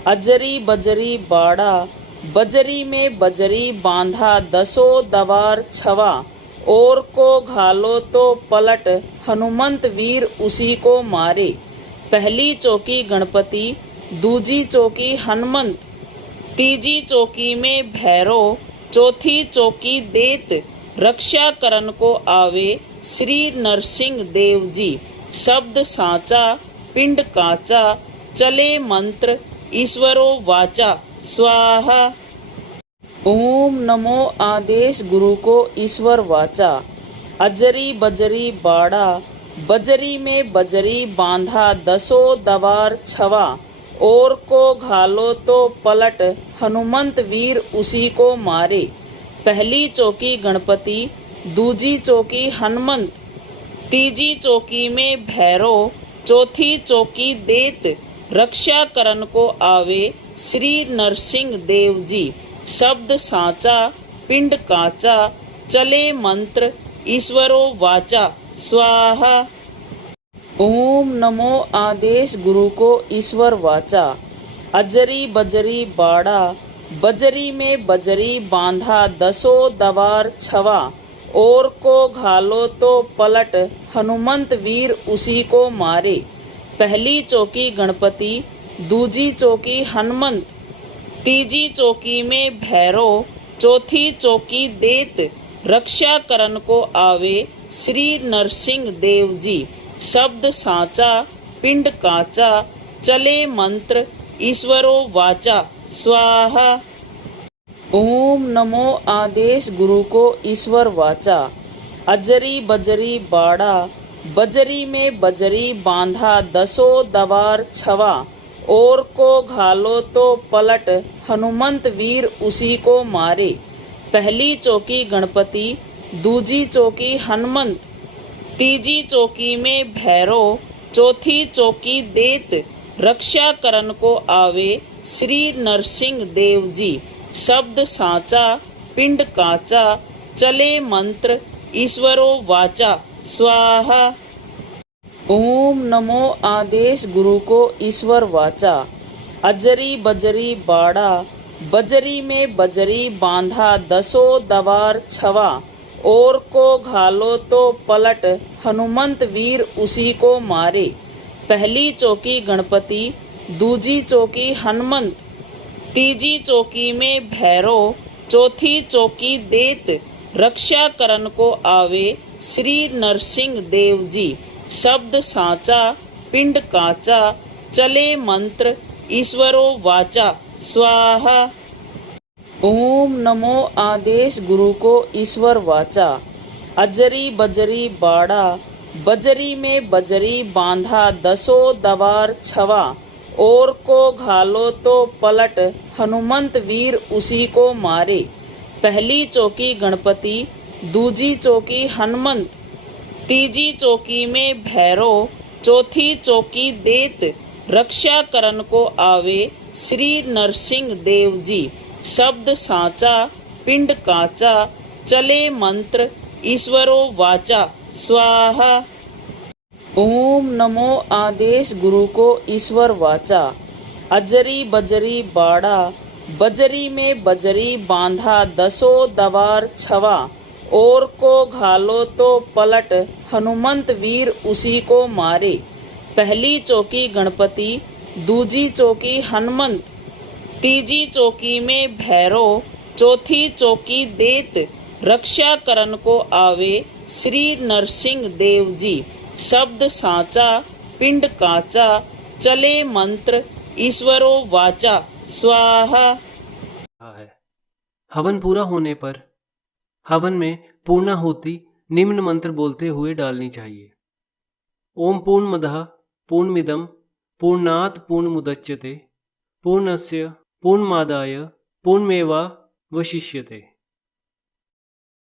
अजरी बजरी बाड़ा, बजरी में बजरी बांधा दसों दवार छवा। और को घालो तो पलट, हनुमंत वीर उसी को मारे। पहली चौकी गणपति, दूजी चौकी हनुमंत, तीजी चौकी में भैरव, चौथी चौकी देत, रक्षा करन को आवे श्री नरसिंह देव जी। शब्द साचा पिंड काचा, चले मंत्र ईश्वरो वाचा। स्वाहा। ओम नमो आदेश गुरु को ईश्वर वाचा। अजरी बजरी बाड़ा, बजरी में बजरी बांधा दसों दवार छवा। और को घालो तो पलट, हनुमंत वीर उसी को मारे। पहली चौकी गणपति, दूजी चौकी हनुमंत, तीजी चौकी में भैरव, चौथी चौकी देत, रक्षा करन को आवे श्री नरसिंह देव जी। शब्द साचा पिंड काचा, चले मंत्र ईश्वरो वाचा। स्वाहा। ओम नमो आदेश गुरु को ईश्वर वाचा। अजरी बजरी बाड़ा, बजरी में बजरी बांधा दसों दवार छवा। और को घालो तो पलट, हनुमंत वीर उसी को मारे। पहली चौकी गणपति, दूजी चौकी हनुमंत, तीजी चौकी में भैरव, चौथी चौकी देत, रक्षा करन को आवे श्री नरसिंह देव जी। शब्द साचा पिंड काचा, चले मंत्र ईश्वरो वाचा। स्वाहा। ओम नमो आदेश गुरु को ईश्वर वाचा। अजरी बजरी बाड़ा, बजरी में बजरी बांधा दसों दवार छवा। और को घालो तो पलट, हनुमंत वीर उसी को मारे। पहली चौकी गणपति, दूजी चौकी हनुमंत, तीजी चौकी में भैरव, चौथी चौकी देत, रक्षा करन को आवे श्री नरसिंह देव जी। शब्द साचा पिंड काचा, चले मंत्र ईश्वरो वाचा। स्वाहा। ओम नमो आदेश गुरु को ईश्वर वाचा। अजरी बजरी बाड़ा, बजरी में बजरी बांधा दसों दवार छवा। और को घालो तो पलट, हनुमंत वीर उसी को मारे। पहली चौकी गणपति, दूजी चौकी हनुमंत, तीजी चौकी में भैरव, चौथी चौकी देत, रक्षा करन को आवे श्री नरसिंह देव जी। शब्द साचा पिंड काचा, चले मंत्र ईश्वरो वाचा। स्वाहा। ओम नमो आदेश गुरु को ईश्वर वाचा। अजरी बजरी बाड़ा, बजरी में बजरी बांधा दसों दवार छवा। और को घालो तो पलट, हनुमंत वीर उसी को मारे। पहली चौकी गणपति, दूजी चौकी हनुमंत, तीजी चौकी में भैरव, चौथी चौकी देत, रक्षा करन को आवे श्री नरसिंह देव जी। शब्द साचा पिंड काचा, चले मंत्र ईश्वरो वाचा। स्वाहा। ओम नमो आदेश गुरु को ईश्वर वाचा। अजरी बजरी बाड़ा, बजरी में बजरी बांधा दसों दवार छवा। और को घालो तो पलट, हनुमंत वीर उसी को मारे। पहली चौकी गणपति, दूजी चौकी हनुमंत, तीजी चौकी में भैरव, चौथी चौकी देत, रक्षा करन को आवे श्री नरसिंह देव जी। शब्द साचा पिंड काचा, चले मंत्र ईश्वरो वाचा। स्वाहा। हवन पूरा होने पर हवन में पूर्णाहुति निम्न मंत्र बोलते हुए डालनी चाहिए। ओम पूर्णमदः पूर्णमिदं पूर्णात् पूर्णमुदच्यते पूर्णस्य पूर्णमादाय पूर्णमेवावशिष्यते।